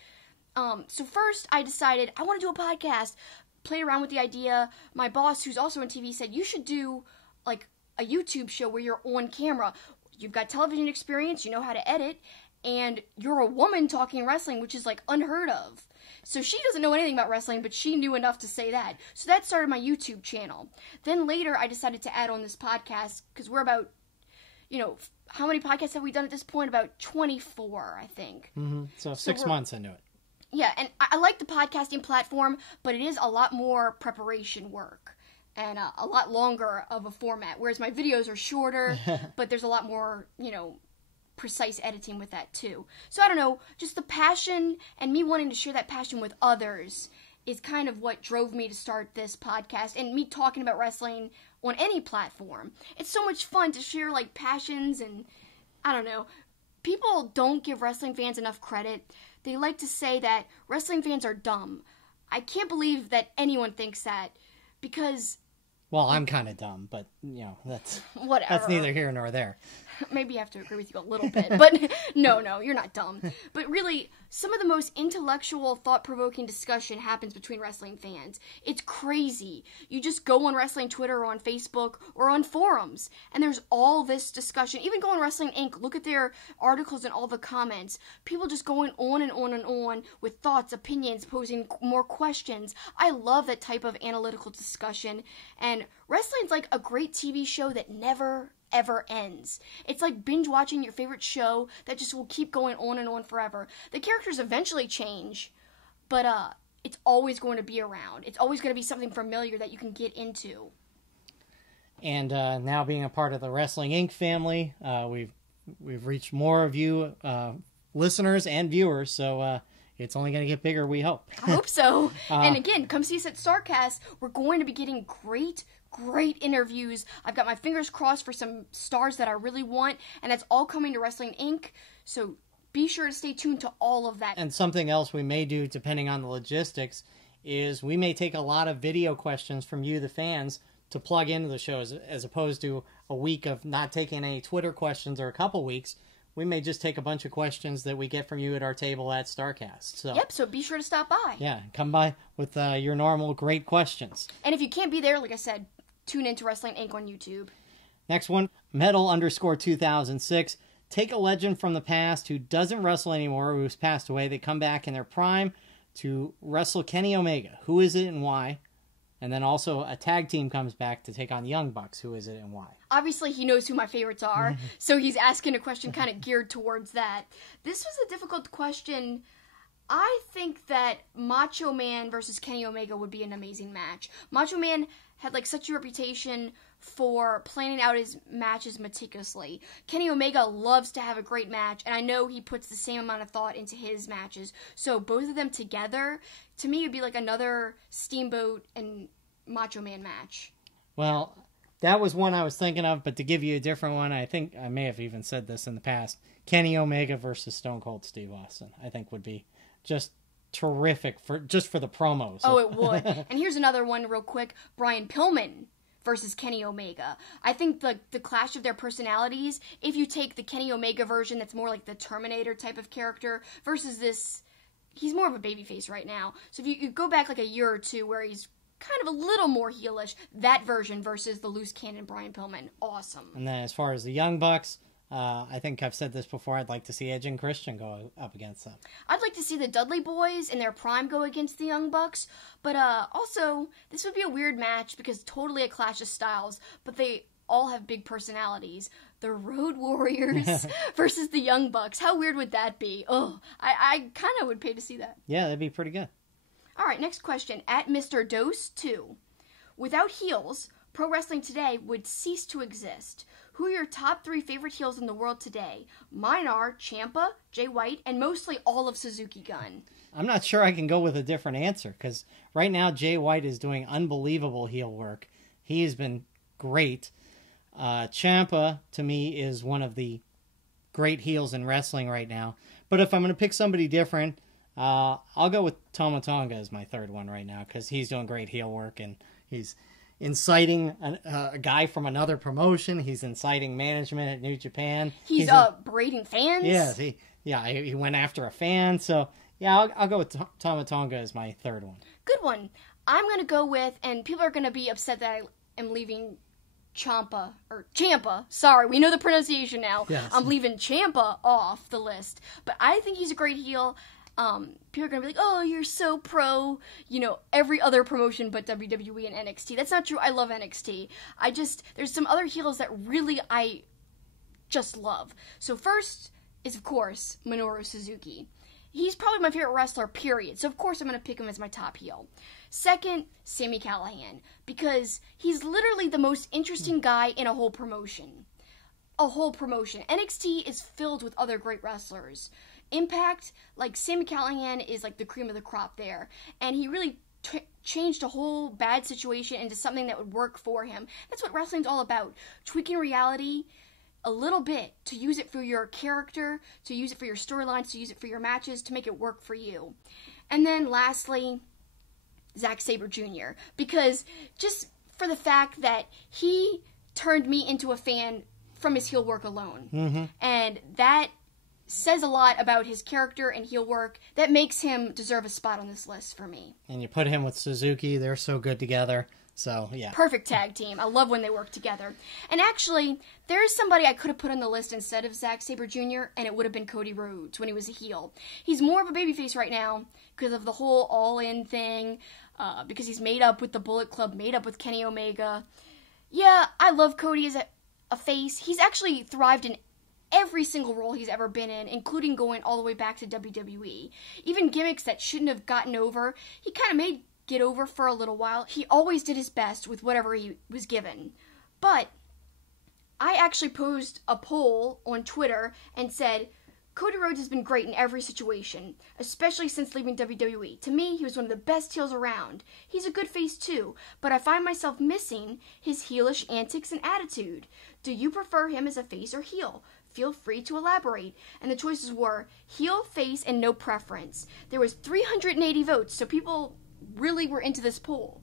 So first I decided I want to do a podcast, played around with the idea. My boss, who's also in TV, said you should do a YouTube show where you're on camera. You've got television experience, you know how to edit, and you're a woman talking wrestling, which is, like, unheard of. So she doesn't know anything about wrestling, but she knew enough to say that. So that started my YouTube channel. Then later, I decided to add on this podcast, because we're about, how many podcasts have we done at this point? About 24, I think. Mm-hmm. So 6 months into it. Yeah, and I like the podcasting platform, but it is a lot more preparation work and a lot longer of a format, whereas my videos are shorter, but there's a lot more, precise editing with that too. So I don't know, just the passion and me wanting to share that passion with others is kind of what drove me to start this podcast and me talking about wrestling on any platform. It's so much fun to share, like, passions, and I don't know. People don't give wrestling fans enough credit. They like to say that wrestling fans are dumb. I can't believe that anyone thinks that, because... Well, I'm kind of dumb, but, that's... Whatever. That's neither here nor there. Maybe I have to agree with you a little bit, but no, you're not dumb. But really, some of the most intellectual, thought-provoking discussion happens between wrestling fans. It's crazy. You just go on wrestling Twitter or on Facebook or on forums, and there's all this discussion. Even go on WrestlingINC, look at their articles and all the comments. People just going on and on and on with thoughts, opinions, posing more questions. I love that type of analytical discussion, and wrestling's like a great TV show that never ever ends. It's like binge watching your favorite show that just will keep going on and on forever. The characters eventually change, but it's always going to be around. It's always going to be something familiar that you can get into. And now being a part of the WrestlingINC family, we've reached more of you listeners and viewers, so it's only going to get bigger, we hope. I hope so. And again, come see us at Starrcast. We're going to be getting great interviews. I've got my fingers crossed for some stars that I really want, and that's all coming to WrestlingINC, so be sure to stay tuned to all of that. And something else we may do, depending on the logistics, is we may take a lot of video questions from you, the fans, to plug into the shows, as opposed to a week of not taking any Twitter questions or a couple weeks. We may just take a bunch of questions that we get from you at our table at Starrcast. So, yep, so be sure to stop by. Yeah, come by with your normal great questions. And if you can't be there, like I said, tune into WrestlingINC on YouTube. Next one, Metal_2006. Take a legend from the past who doesn't wrestle anymore, who's passed away. They come back in their prime to wrestle Kenny Omega. Who is it and why? And then also a tag team comes back to take on Young Bucks. Who is it and why? Obviously, he knows who my favorites are, so he's asking a question kind of geared towards that. This was a difficult question. I think that Macho Man versus Kenny Omega would be an amazing match. Macho Man had, like, such a reputation for planning out his matches meticulously. Kenny Omega loves to have a great match, and I know he puts the same amount of thought into his matches. So both of them together, to me, would be like another Steamboat and Macho Man match. Well, that was one I was thinking of, but to give you a different one, I think I may have even said this in the past, Kenny Omega versus Stone Cold Steve Austin, I think would be just terrific for the promos. Oh, it would. And here's another one real quick. Brian Pillman versus Kenny Omega. I think the clash of their personalities, if you take the Kenny Omega version that's more like the Terminator type of character versus this, he's more of a babyface right now. So if you go back like a year or two where he's kind of a little more heelish, that version versus the loose cannon Brian Pillman, awesome. And then as far as the Young Bucks, I think I've said this before, I'd like to see Edge and Christian go up against them. I'd like to see the Dudley Boys in their prime go against the Young Bucks, but also, this would be a weird match because totally a clash of styles, but they all have big personalities. The Road Warriors versus the Young Bucks. How weird would that be? Oh, I kind of would pay to see that. Yeah, that'd be pretty good. All right, next question. At Mr. Dose 2. Without heels, pro wrestling today would cease to exist. Who are your top 3 favorite heels in the world today? Mine are Ciampa, Jay White, and mostly all of Suzuki Gun. I'm not sure I can go with a different answer, because right now Jay White is doing unbelievable heel work. He has been great. Ciampa, to me, is one of the great heels in wrestling right now. But if I'm going to pick somebody different, I'll go with Tama Tonga as my third one right now, because he's doing great heel work, and he's inciting a guy from another promotion. He's inciting management at New Japan. He's berating fans. Yes, he went after a fan. So yeah, I'll go with Tama Tonga as my third one. Good one. I'm gonna go with, and people are gonna be upset that I am leaving Ciampa. Sorry, we know the pronunciation now. Yes. I'm leaving Ciampa off the list. But I think he's a great heel. People are going to be like, oh, you're so pro, every other promotion but WWE and NXT. That's not true. I love NXT. There's some other heels that really I just love. So first is, of course, Minoru Suzuki. He's probably my favorite wrestler, period. So, of course, I'm going to pick him as my top heel. Second, Sami Callihan, because he's literally the most interesting guy in a whole promotion. A whole promotion. NXT is filled with other great wrestlers. Impact, like, Sami Callihan is, like, the cream of the crop there. And he really changed a whole bad situation into something that would work for him. That's what wrestling's all about. Tweaking reality a little bit to use it for your character, to use it for your storylines, to use it for your matches, to make it work for you. And then lastly, Zack Sabre Jr. Because just for the fact that he turned me into a fan from his heel work alone. Mm-hmm. And that says a lot about his character and heel work that makes him deserve a spot on this list for me. And you put him with Suzuki, they're so good together. So, yeah. Perfect tag team. I love when they work together. And actually, there's somebody I could have put on the list instead of Zack Sabre Jr., and it would have been Cody Rhodes when he was a heel. He's more of a babyface right now because of the whole All In thing, because he's made up with the Bullet Club, made up with Kenny Omega. Yeah, I love Cody as a face. He's actually thrived in every single role he's ever been in, including going all the way back to WWE. Even gimmicks that shouldn't have gotten over, he kind of made get over for a little while. He always did his best with whatever he was given. But I actually posed a poll on Twitter and said, Cody Rhodes has been great in every situation, especially since leaving WWE. To me, he was one of the best heels around. He's a good face too, but I find myself missing his heelish antics and attitude. Do you prefer him as a face or heel? Feel free to elaborate. And the choices were heel, face, and no preference. There was 380 votes, so people really were into this poll.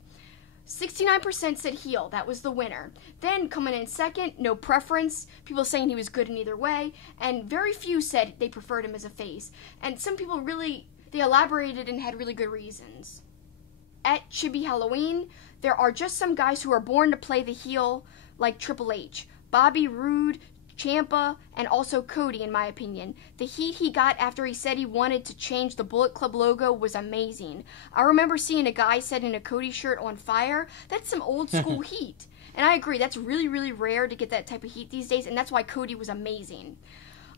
69% said heel. That was the winner. Then coming in second, no preference. People saying he was good in either way. And very few said they preferred him as a face. And some people really, they elaborated and had really good reasons. At Chibi Halloween, there are just some guys who are born to play the heel, like Triple H, Bobby Roode, Ciampa, and also Cody, in my opinion. The heat he got after he said he wanted to change the Bullet Club logo was amazing. I remember seeing a guy setting a Cody shirt on fire. That's some old school heat. And I agree, that's really, really rare to get that type of heat these days, and that's why Cody was amazing.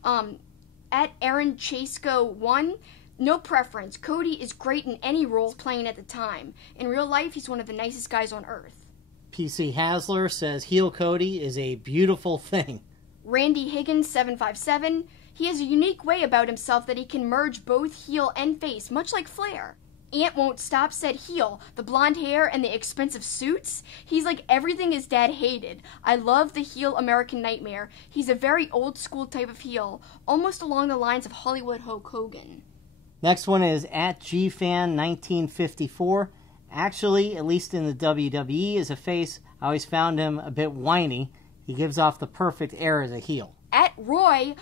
At Aaron Chasko 1, no preference. Cody is great in any role playing at the time. In real life, he's one of the nicest guys on earth. PC Hasler says heel Cody is a beautiful thing. Randy Higgins 757, he has a unique way about himself that he can merge both heel and face, much like Flair. Ant Won't Stop said heel, the blonde hair and the expensive suits. He's like everything his dad hated. I love the heel American Nightmare. He's a very old school type of heel, almost along the lines of Hollywood Hulk Hogan. Next one is at GFan1954. Actually, at least in the WWE as a face, I always found him a bit whiny. He gives off the perfect air as a heel. At Roy_ELBEE,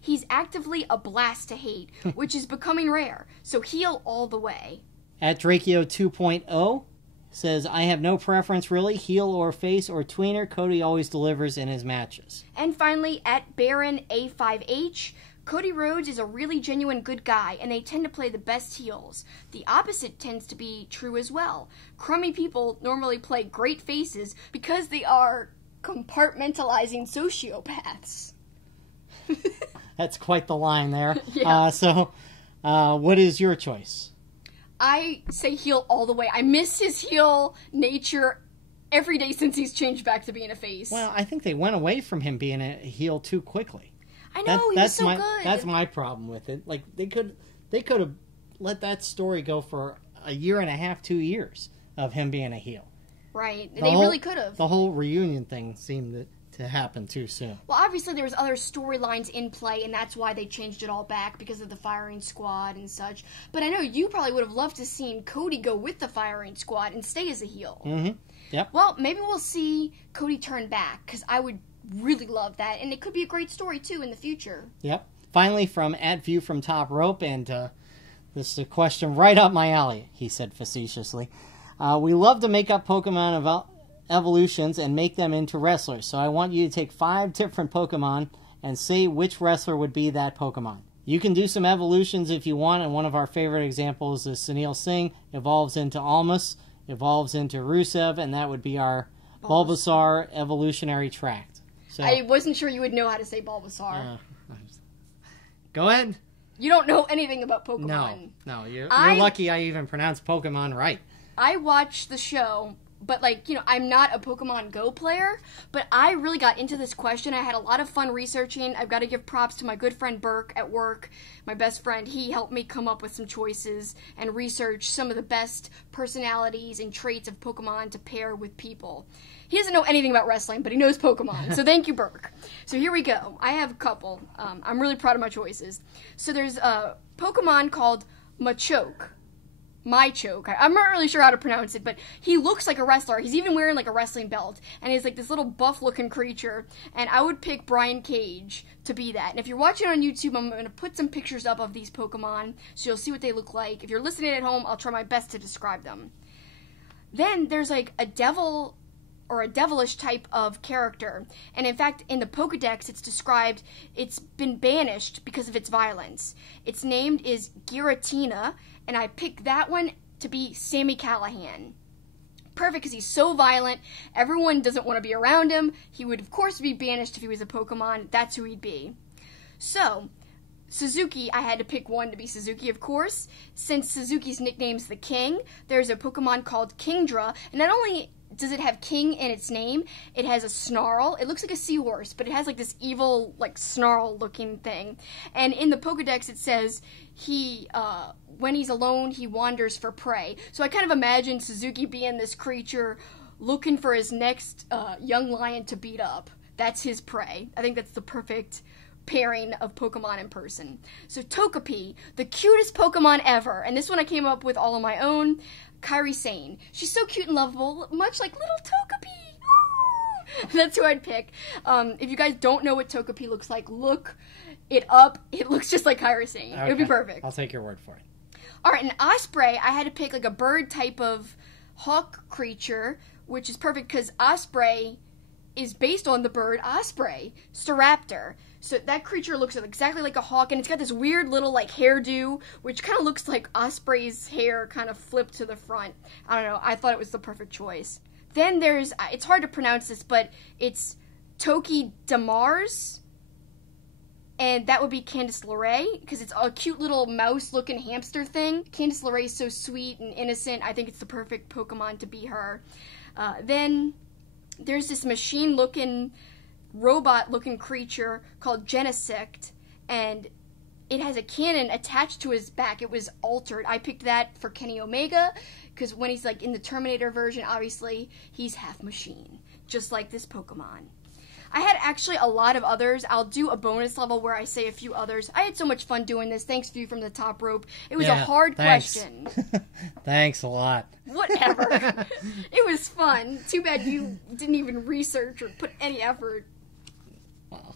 he's actively a blast to hate, which is becoming rare, so heel all the way. At Drakeo 2.0 says, I have no preference really, heel or face or tweener, Cody always delivers in his matches. And finally, at Baron A5H, Cody Rhodes is a really genuine good guy, and they tend to play the best heels. The opposite tends to be true as well. Crummy people normally play great faces because they are compartmentalizing sociopaths. That's quite the line there. Yeah. What is your choice? I say heel all the way. I miss his heel nature every day since he's changed back to being a face. Well, I think they went away from him being a heel too quickly. I know, he was so good. That's my problem with it. Like, they could have let that story go for a year and a half, 2 years of him being a heel. Right. They really could have. The whole reunion thing seemed to happen too soon. Well, obviously there was other storylines in play, and that's why they changed it all back because of the firing squad and such. But I know you probably would have loved to seen Cody go with the firing squad and stay as a heel. Mm-hmm. Yep. Well, maybe we'll see Cody turn back, because I would really love that, and it could be a great story too in the future. Yep. Finally, from at View from Top Rope, and this is a question right up my alley, he said facetiously. We love to make up Pokemon evolutions and make them into wrestlers. So I want you to take 5 different Pokemon and say which wrestler would be that Pokemon. You can do some evolutions if you want, and one of our favorite examples is Sunil Singh evolves into Almas, evolves into Rusev, and that would be our Bulbasaur evolutionary tract. So, I wasn't sure you would know how to say Bulbasaur. Go ahead. You don't know anything about Pokemon. No, you're lucky I even pronounced Pokemon right. I watched the show, but, I'm not a Pokemon Go player, but I really got into this question. I had a lot of fun researching. I've got to give props to my good friend Burke at work, my best friend. He helped me come up with some choices and research some of the best personalities and traits of Pokemon to pair with people. He doesn't know anything about wrestling, but he knows Pokemon, so thank you, Burke. So here we go. I have a couple. I'm really proud of my choices. So there's a Pokemon called Machoke. Machoke. I'm not really sure how to pronounce it, but he looks like a wrestler. He's even wearing like a wrestling belt, and he's like this little buff-looking creature, and I would pick Brian Cage to be that. And if you're watching on YouTube, I'm going to put some pictures up of these Pokemon, so you'll see what they look like. If you're listening at home, I'll try my best to describe them. Then there's like a devil or a devilish type of character, and in fact, in the Pokedex, it's described it's been banished because of its violence. Its name is Giratina, and I picked that one to be Sami Callihan. Perfect, because he's so violent, everyone doesn't want to be around him. He would, of course, be banished if he was a Pokemon. That's who he'd be. So, Suzuki, I had to pick one to be Suzuki, of course. Since Suzuki's nickname's the King, there's a Pokemon called Kingdra, and not only does it have King in its name, it has a snarl. It looks like a seahorse, but it has like this evil, like snarl-looking thing. And in the Pokedex, it says when he's alone, he wanders for prey. So I kind of imagine Suzuki being this creature looking for his next young lion to beat up. That's his prey. I think that's the perfect pairing of Pokemon in person. So Togepi, the cutest Pokemon ever, and this one I came up with all on my own. Kairi Sane. She's so cute and lovable, much like little Togepi. That's who I'd pick. If you guys don't know what Togepi looks like, look it up. It looks just like Kairi Sane. Okay. It would be perfect. I'll take your word for it. Alright, an Osprey, I had to pick like a bird type of hawk creature, which is perfect because Osprey is based on the bird Osprey, Staraptor. So that creature looks exactly like a hawk, and it's got this weird little like hairdo, which kind of looks like Osprey's hair kind of flipped to the front. I don't know, I thought it was the perfect choice. Then there's, it's hard to pronounce this, but it's Toki Damars, and that would be Candice LeRae, because it's a cute little mouse-looking hamster thing. Candice LeRae is so sweet and innocent, I think it's the perfect Pokemon to be her. Then there's this machine-looking, robot-looking creature called Genesect, and it has a cannon attached to his back. It was altered. I picked that for Kenny Omega, because when he's like in the Terminator version, obviously, he's half machine, just like this Pokemon. I had actually a lot of others. I'll do a bonus level where I say a few others. I had so much fun doing this. Thanks, View from the Top Rope. It was a hard question. Thanks a lot. Whatever. It was fun. Too bad you didn't even research or put any effort. Well,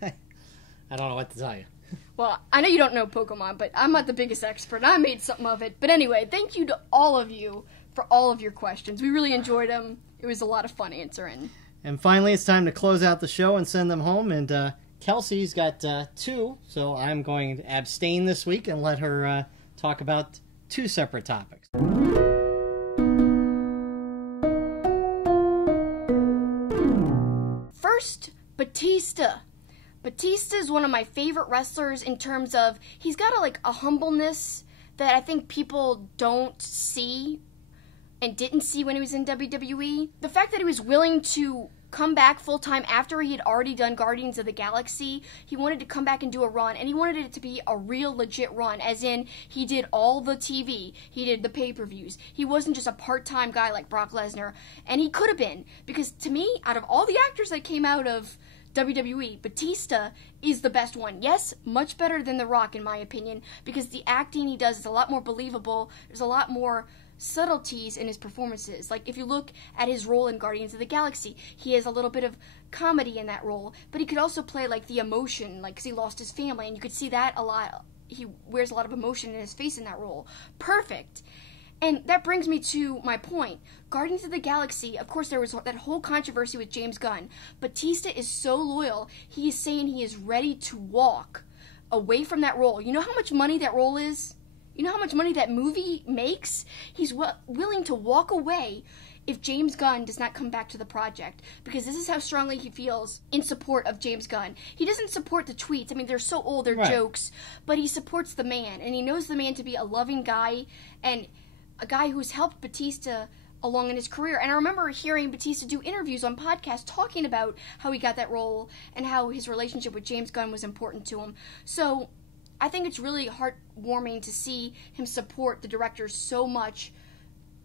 I don't know what to tell you. Well, I know you don't know Pokemon, but I'm not the biggest expert. I made something of it. But anyway, thank you to all of you for all of your questions. We really enjoyed them. It was a lot of fun answering. And finally, it's time to close out the show and send them home. And Kelsi's got 2, so I'm going to abstain this week and let her talk about 2 separate topics. First, Batista. Batista is one of my favorite wrestlers in terms of he's got a humbleness that I think people don't see and didn't see when he was in WWE. The fact that he was willing to come back full-time after he had already done Guardians of the Galaxy, he wanted to come back and do a run, and he wanted it to be a real legit run, as in he did all the TV, he did the pay-per-views. He wasn't just a part-time guy like Brock Lesnar, and he could have been, because to me, out of all the actors that came out of WWE, Batista is the best one. Yes, much better than The Rock in my opinion, because the acting he does is a lot more believable, there's a lot more subtleties in his performances. Like, if you look at his role in Guardians of the Galaxy, he has a little bit of comedy in that role, but he could also play, like, the emotion, like, because he lost his family, and you could see that a lot. He wears a lot of emotion in his face in that role. Perfect. And that brings me to my point. Guardians of the Galaxy, of course, there was that whole controversy with James Gunn. Batista is so loyal, he is saying he is ready to walk away from that role. You know how much money that role is? You know how much money that movie makes? He's willing to walk away if James Gunn does not come back to the project, because this is how strongly he feels in support of James Gunn. He doesn't support the tweets. I mean, they're so old, they're jokes, but he supports the man, and he knows the man to be a loving guy and a guy who's helped Batista along in his career. And I remember hearing Batista do interviews on podcasts talking about how he got that role and how his relationship with James Gunn was important to him. So I think it's really heartwarming to see him support the director so much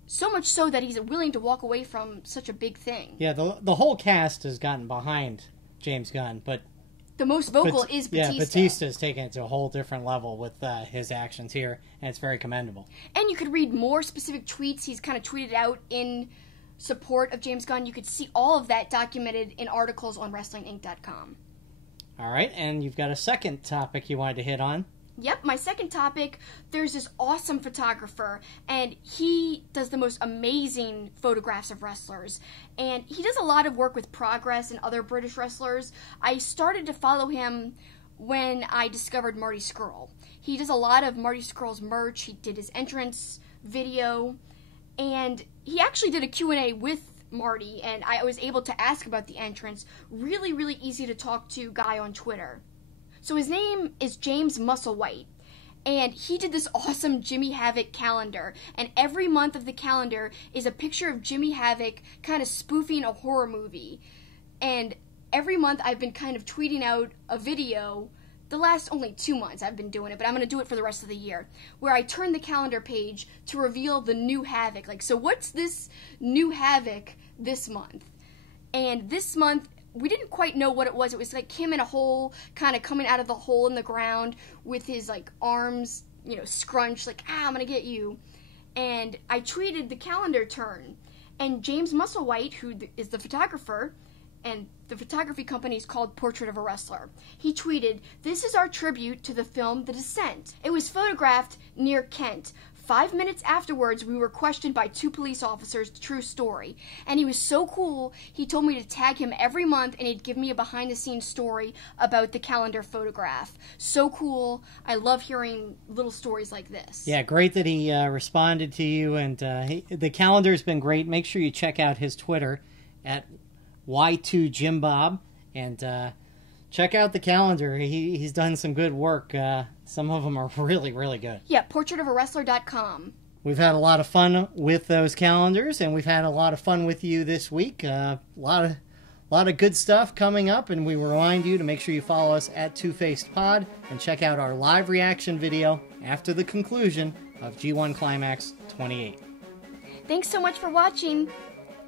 so that he's willing to walk away from such a big thing. Yeah, the whole cast has gotten behind James Gunn, but the most vocal is Batista. Yeah, Batista's taken it to a whole different level with his actions here, and it's very commendable. And you could read more specific tweets he's kind of tweeted out in support of James Gunn. You could see all of that documented in articles on WrestlingINC.com. All right, and you've got a second topic you wanted to hit on. Yep, my second topic, there's this awesome photographer, and he does the most amazing photographs of wrestlers. And he does a lot of work with Progress and other British wrestlers. I started to follow him when I discovered Marty Scurll. He does a lot of Marty Scurll's merch. He did his entrance video, and he actually did a Q&A with Marty, and I was able to ask about the entrance. Really, really easy to talk to guy on Twitter. So his name is James Musselwhite, and he did this awesome Jimmy Havoc calendar, and every month of the calendar is a picture of Jimmy Havoc kind of spoofing a horror movie. And every month I've been kind of tweeting out a video, the last only 2 months I've been doing it, but I'm going to do it for the rest of the year, where I turn the calendar page to reveal the new Havoc. Like, so what's this new Havoc this month? And this month, we didn't quite know what it was. It was like him in a hole, kind of coming out of the hole in the ground with his like arms, you know, scrunched, like, I'm gonna get you. And I tweeted the calendar turn. And James Musselwhite, who is the photographer, and the photography company is called Portrait of a Wrestler, he tweeted, "This is our tribute to the film The Descent. It was photographed near Kent. 5 minutes afterwards, we were questioned by 2 police officers, true story." And he was so cool, he told me to tag him every month, and he'd give me a behind-the-scenes story about the calendar photograph. So cool. I love hearing little stories like this. Yeah, great that he responded to you, and the calendar's been great. Make sure you check out his Twitter at Y2JimBob, and check out the calendar. He's done some good work. Some of them are really, really good. Yeah, portraitofawrestler.com. We've had a lot of fun with those calendars, and we've had a lot of fun with you this week. A lot of good stuff coming up, and we remind you to make sure you follow us at TwoFacedPod and check out our live reaction video after the conclusion of G1 Climax 28. Thanks so much for watching.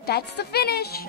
That's the finish.